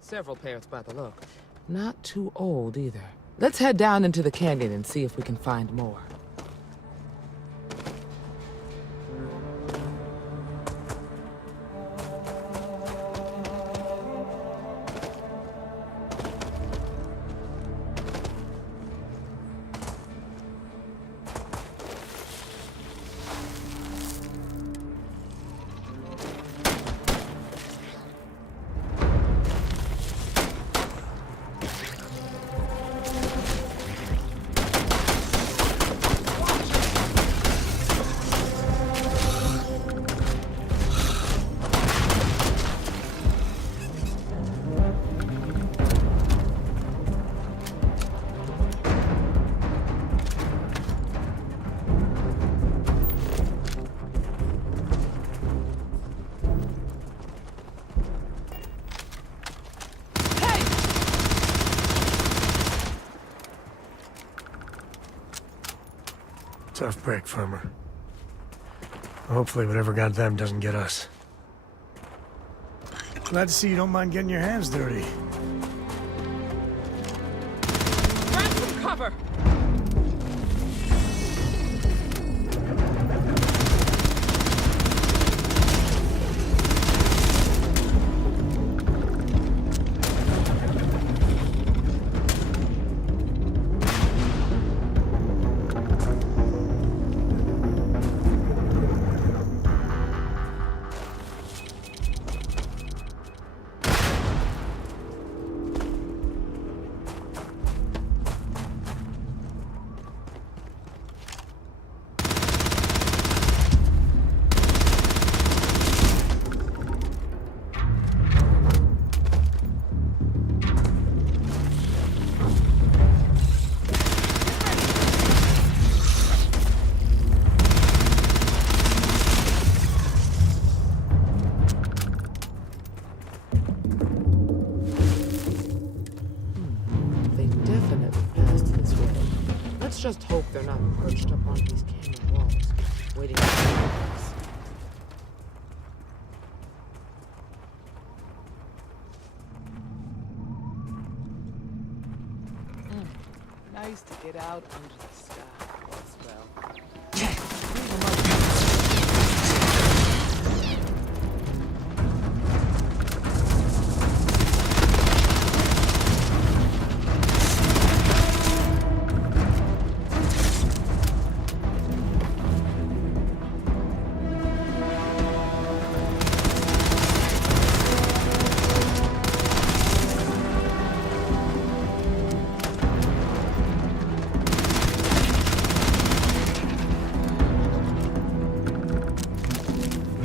Several pairs by the look. Not too old either. Let's head down into the canyon and see if we can find more. Tough break, Farmer. Hopefully whatever got them doesn't get us. Glad to see you don't mind getting your hands dirty. Grab some cover! Just hope they're not perched up on these canyon walls, waiting for us. Nice to get out under the sky as well.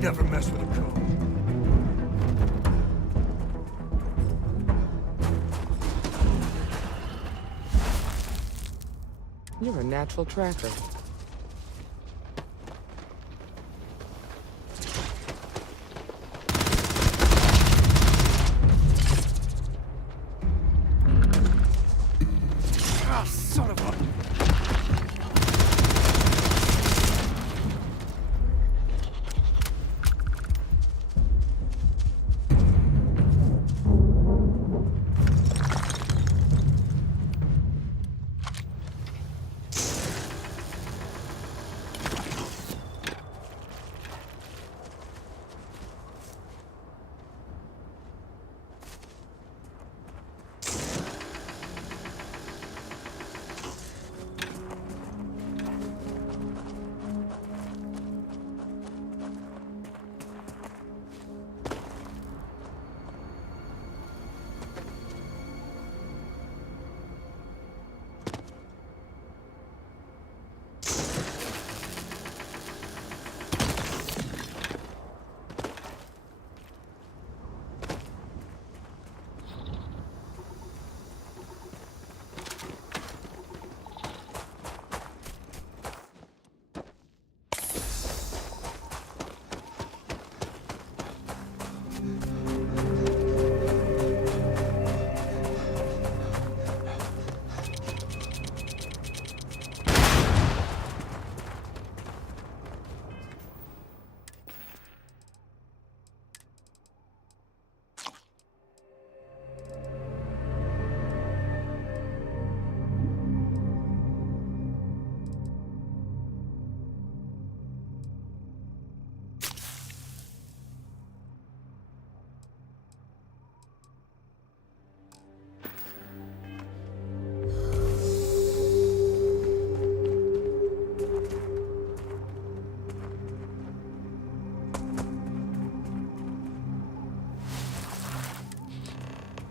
Never mess with a code. natural tracker. Ah, son of a...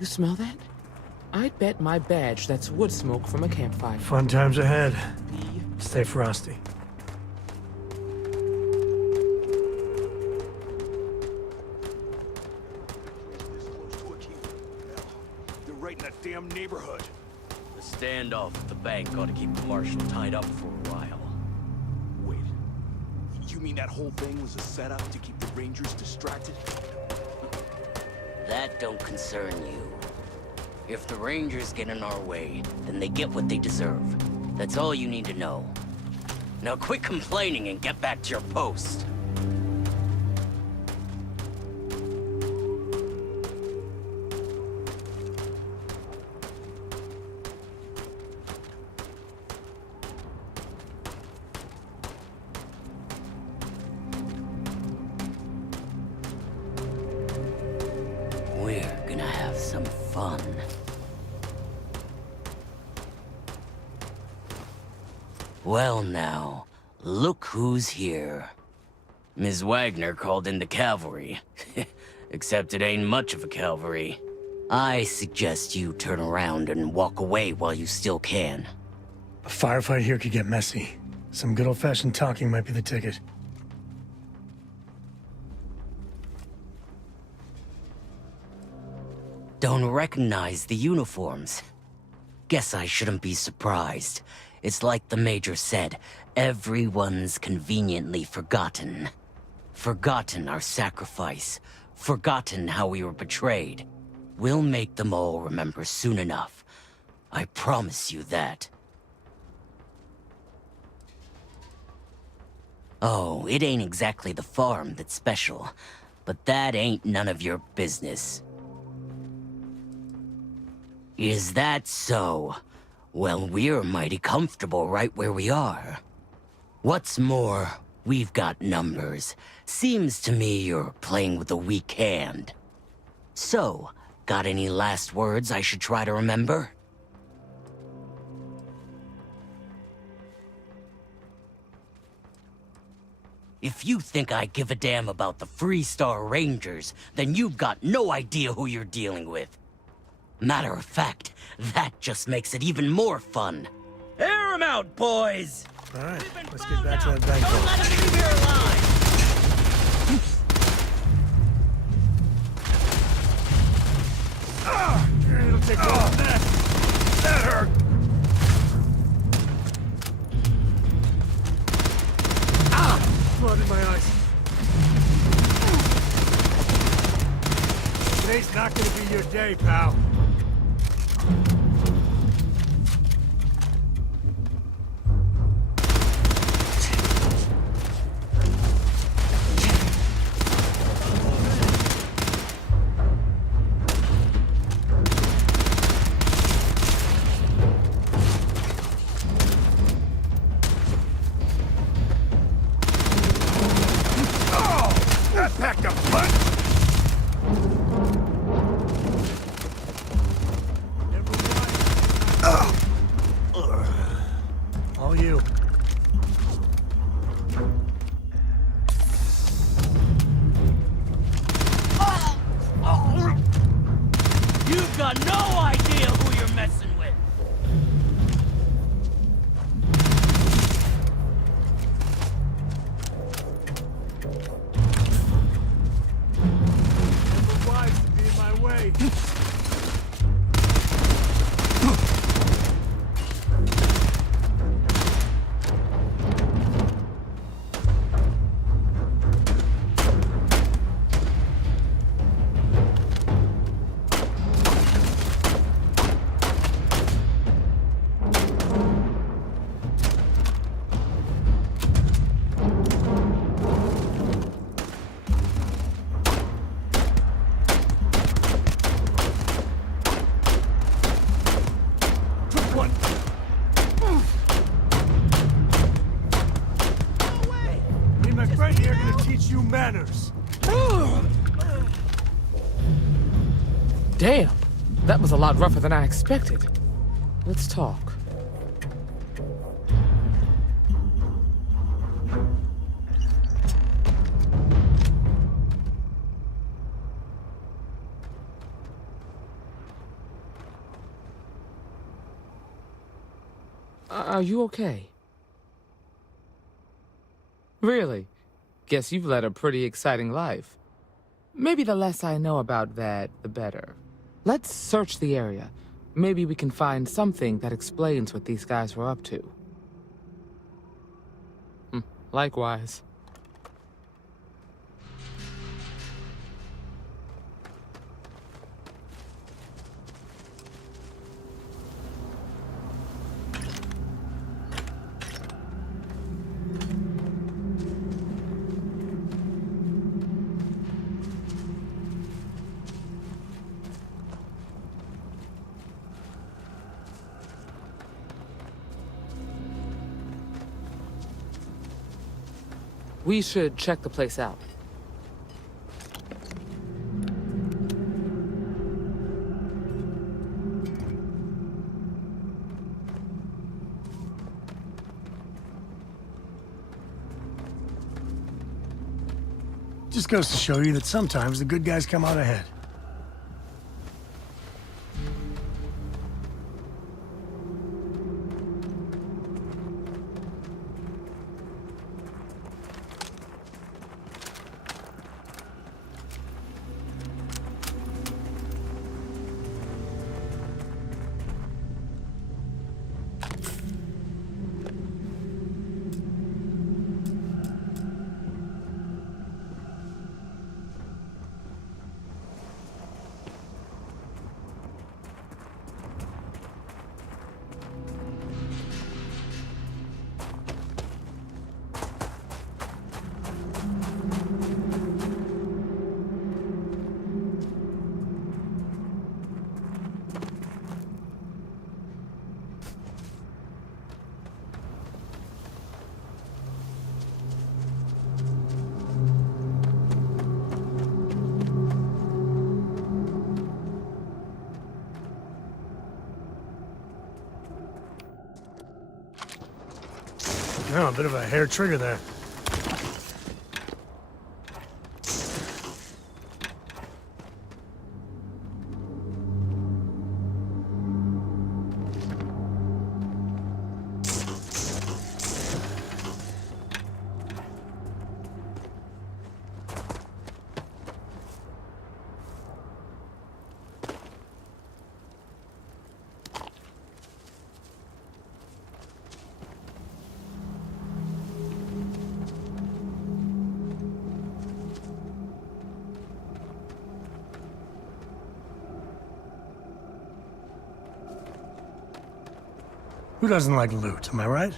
You smell that? I'd bet my badge that's wood smoke from a campfire. Fun times ahead. Stay frosty. They're right in that damn neighborhood. The standoff at the bank ought to keep the marshal tied up for a while. Wait, you mean that whole thing was a setup to keep the Rangers distracted? That don't concern you. If the Rangers get in our way, then they get what they deserve. That's all you need to know. Now quit complaining and get back to your post. We're gonna have some fun. Well now, look who's here. Ms. Wagner called in the cavalry. Except it ain't much of a cavalry. I suggest you turn around and walk away while you still can. A firefight here could get messy. Some good old-fashioned talking might be the ticket. Don't recognize the uniforms. Guess I shouldn't be surprised. It's like the Major said, everyone's conveniently forgotten. Forgotten our sacrifice. Forgotten how we were betrayed. We'll make them all remember soon enough. I promise you that. Oh, it ain't exactly the farm that's special, but that ain't none of your business. Is that so? Well, we're mighty comfortable right where we are. What's more, we've got numbers. Seems to me you're playing with a weak hand. So, got any last words I should try to remember? If you think I give a damn about the Freestar Rangers, then you've got no idea who you're dealing with. Matter of fact, that just makes it even more fun. Air 'em out, boys! Alright, let's get back to that bank vault. Don't let 'em leave here alive! It'll take that hurt. blood in my eyes. Today's not gonna be your day, pal. All you. You've got no idea who you're messing with. Never wise to be in my way. Manners. Damn, that was a lot rougher than I expected. Let's talk. Are you okay? Really? Guess you've led a pretty exciting life. Maybe the less I know about that, the better. Let's search the area. Maybe we can find something that explains what these guys were up to. Likewise. We should check the place out. Just goes to show you that sometimes the good guys come out ahead. Oh, a bit of a hair trigger there. Who doesn't like loot, am I right?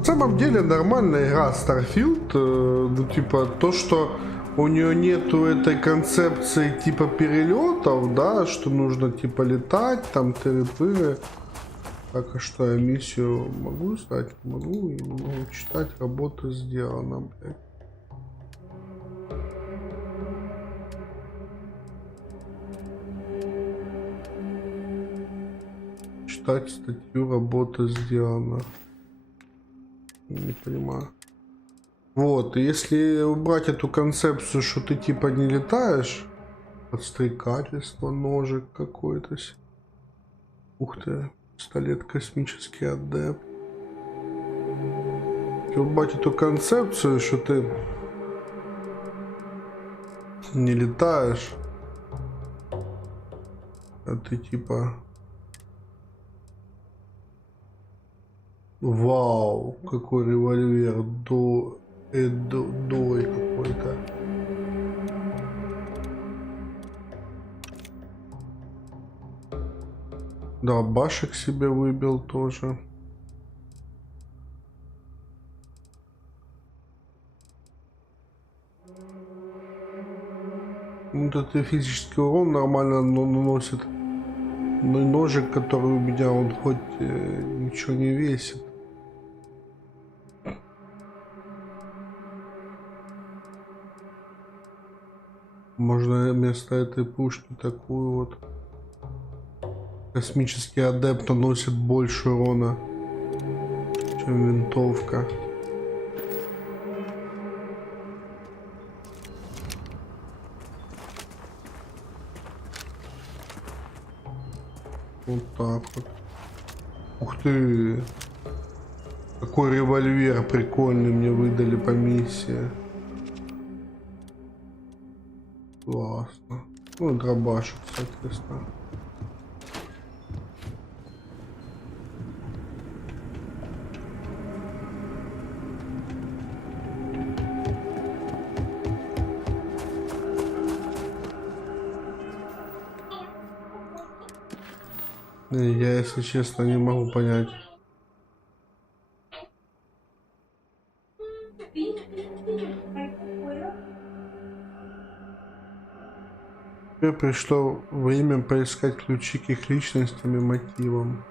На самом деле нормальная игра Starfield, ну типа то, что у нее нету этой концепции типа перелетов, да, что нужно типа летать, там тыры-пыры. Так, а что, я миссию могу сдать? Могу, и могу читать, работа сделана, блядь. Читать статью, работа сделана. Не понимаю. Вот, и если убрать эту концепцию, что ты типа не летаешь, подстрекательство, ножик какой-то. Ух ты, пистолет космический адепт. Если убрать эту концепцию, что ты не летаешь, а ты типа... Вау, какой револьвер, дой какой-то. Да, башек себе выбил тоже. Вот это физический урон нормально наносит. Но ножик, который у меня, он хоть ничего не весит. Можно вместо этой пушки такую вот. Космический адепт наносит больше урона, чем винтовка. Вот так вот. Ух ты! Какой револьвер прикольный мне выдали по миссии. Классно. Ну, дробашек, соответственно. Я, если честно, не могу понять. Теперь пришло время поискать ключи к их личностям и мотивам.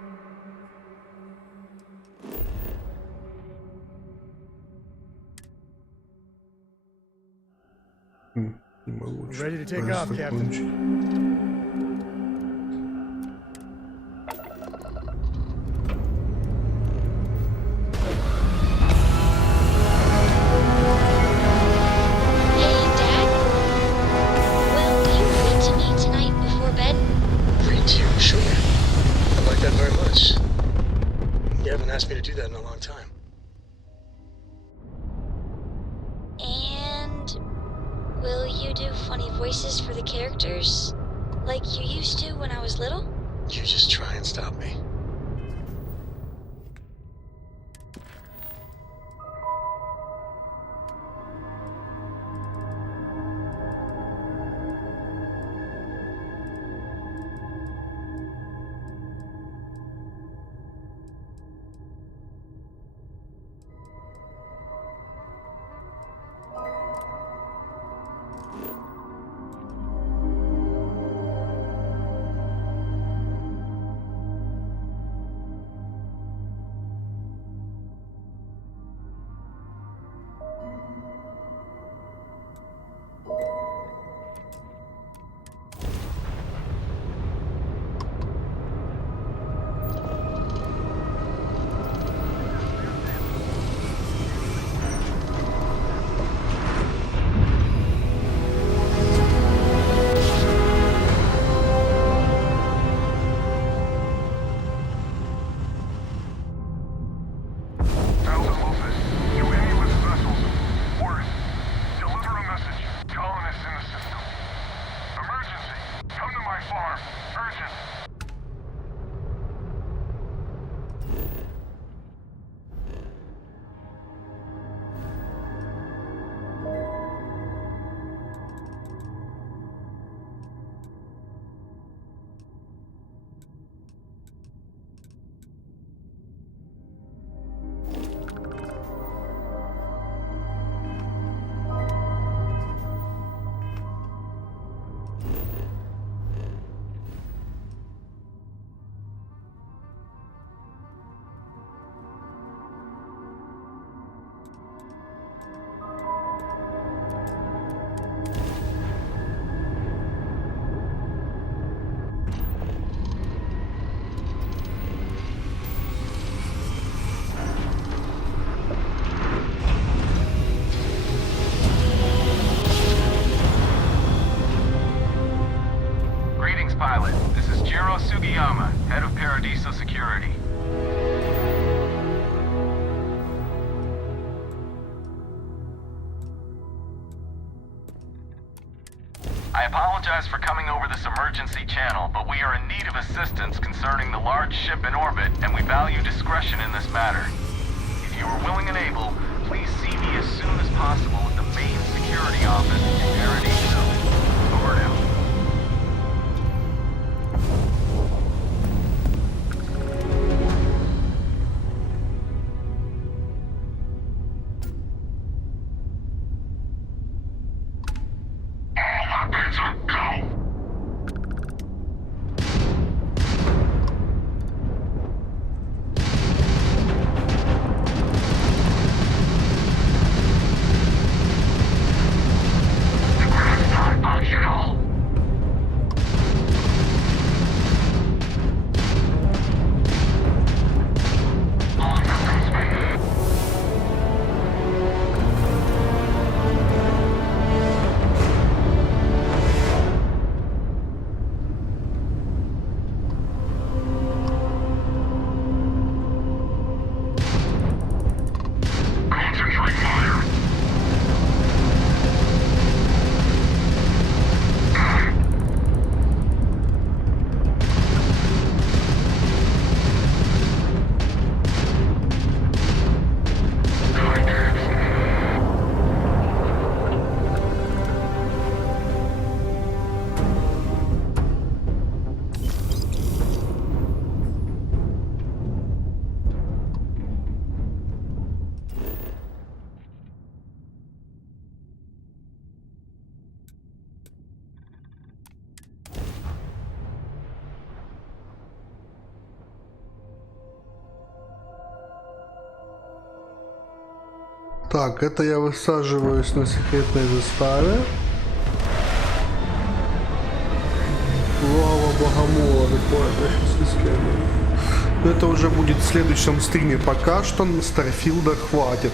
Не могу закончить. Asked me to do that in a long time. And will you do funny voices for the characters? Like you used to when I was little? You just try and stop me. I apologize for coming over this emergency channel, but we are in need of assistance concerning the large ship in orbit, and we value discretion in this matter. If you are willing and able, please see me as soon as possible at the main security office in Paradise. Over and out. Так, это я высаживаюсь на секретной заставе. Лава богомола, я сейчас исследую. Но это уже будет в следующем стриме. Пока что Starfield хватит.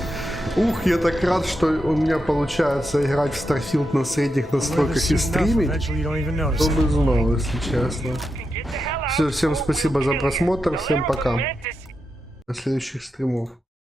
Ух, я так рад, что у меня получается играть в Starfield на средних настройках и стримить. Кто бы знал, если честно. Все, всем спасибо за просмотр, всем пока. До следующих стримов.